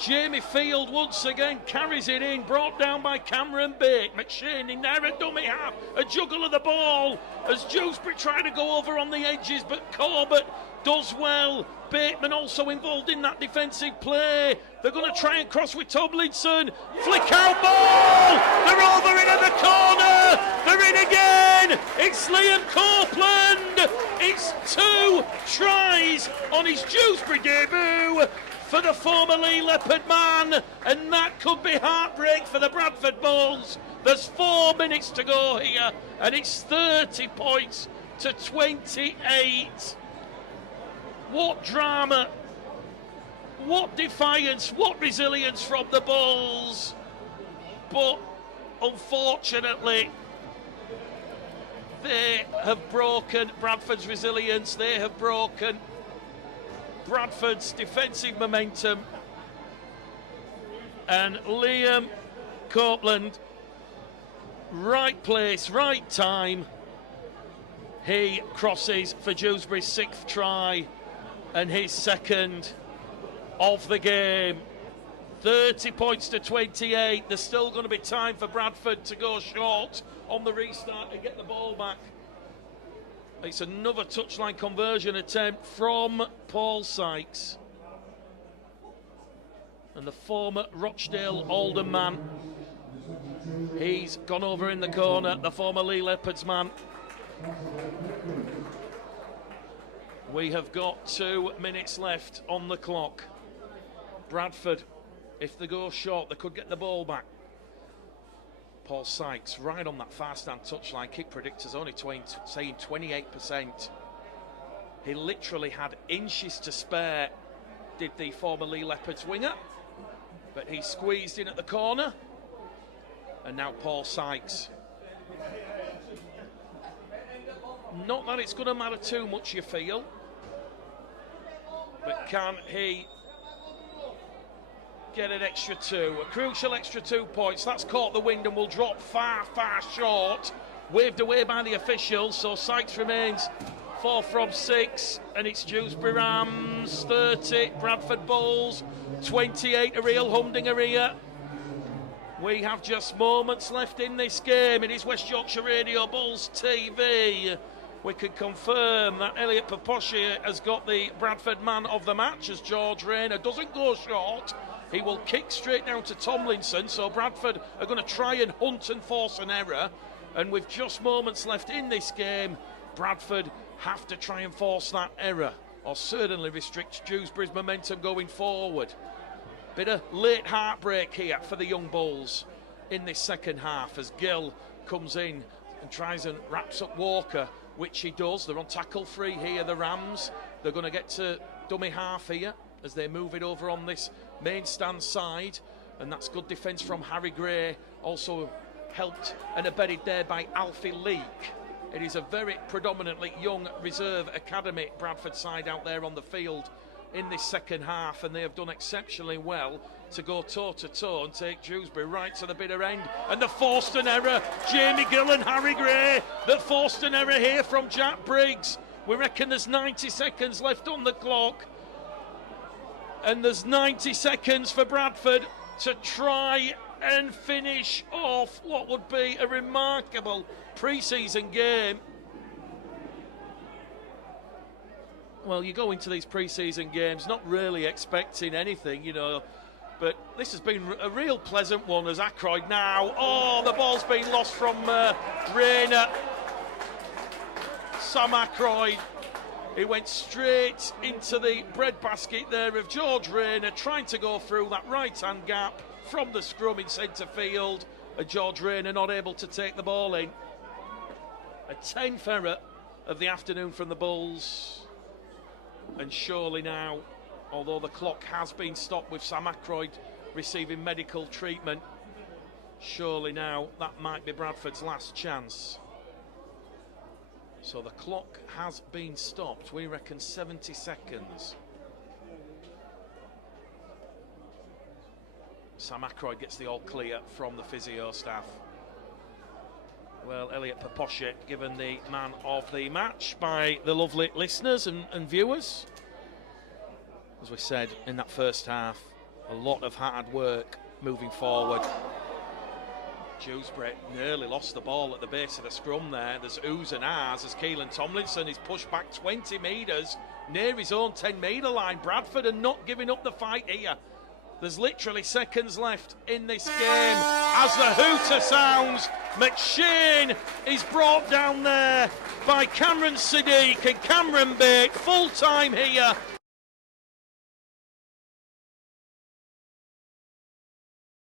Jamie Field once again carries it in, brought down by Cameron Bate. McShane in there, a dummy half, a juggle of the ball as Dewsbury trying to go over on the edges, but Corbett does well. Bateman also involved in that defensive play. They're going to try and cross with Tomlinson. Flick out ball! They're over in the corner! They're in again! It's Liam Copeland! It's 2 tries on his Dewsbury debut for the former Lee Leopard man, and that could be heartbreak for the Bradford Bulls. There's 4 minutes to go here, and it's 30 points to 28. What drama, what defiance, what resilience from the Bulls. But unfortunately, they have broken Bradford's resilience. They have broken Bradford's defensive momentum, and Liam Copeland, right place, right time. He crosses for Dewsbury's 6th try and his 2nd of the game. 30 points to 28. There's still going to be time for Bradford to go short on the restart and get the ball back. It's another touchline conversion attempt from Paul Sykes. And the former Rochdale Oldham man, he's gone over in the corner, the former Lee Leopards man. We have got 2 minutes left on the clock. Bradford, if they go short, they could get the ball back. Paul Sykes right on that far stand touchline. Kick predictors only saying 28%. He literally had inches to spare, did the former Lee Leopards winger, but he squeezed in at the corner. And now Paul Sykes. Not that it's going to matter too much, you feel, but can he get an extra 2, a crucial extra 2 points? That's caught the wind and will drop far, far short. Waved away by the officials, so Sykes remains 4 from 6, and it's Dewsbury Rams 30, Bradford Bulls 28, a real humdinger here. We have just moments left in this game. It is West Yorkshire Radio Bulls TV. We can confirm that Elliot Paposhi has got the Bradford man of the match as George Rayner doesn't go short. He will kick straight down to Tomlinson, so Bradford are going to try and hunt and force an error. And with just moments left in this game, Bradford have to try and force that error, or certainly restrict Dewsbury's momentum going forward. Bit of late heartbreak here for the young Bulls in this second half as Gill comes in and tries and wraps up Walker, which he does. They're on tackle free here, the Rams. They're going to get to dummy half here as they move it over on this main stand side, and that's good defence from Harry Gray, also helped and abetted there by Alfie Leake. It is a very predominantly young reserve academy Bradford side out there on the field in this second half, and they have done exceptionally well to go toe-to-toe and take Dewsbury right to the bitter end. And the forced an error, Jamie Gill and Harry Gray, that forced an error here from Jack Briggs. We reckon there's 90 seconds left on the clock, and there's 90 seconds for Bradford to try and finish off what would be a remarkable pre-season game. Well, you go into these pre-season games not really expecting anything, you know, but this has been a real pleasant one as Ackroyd now. Oh, the ball's been lost from Rayner. Sam Ackroyd. He went straight into the breadbasket there of George Rayner, trying to go through that right-hand gap from the scrum in centre field. And George Rayner not able to take the ball in. A 10th error of the afternoon from the Bulls. And surely now, although the clock has been stopped with Sam Ackroyd receiving medical treatment, surely now that might be Bradford's last chance. So the clock has been stopped. We reckon 70 seconds. Sam Ackroyd gets the all clear from the physio staff. Well, Elliot Paposhi given the man of the match by the lovely listeners and viewers. As we said in that first half, a lot of hard work moving forward. Dewsbury nearly lost the ball at the base of the scrum there. There's oohs and ahs as Keelan Tomlinson is pushed back 20 metres near his own 10-metre line. Bradford are not giving up the fight here. There's literally seconds left in this game. As the hooter sounds, McShane is brought down there by Cameron Siddiq and Cameron Bate. Full time here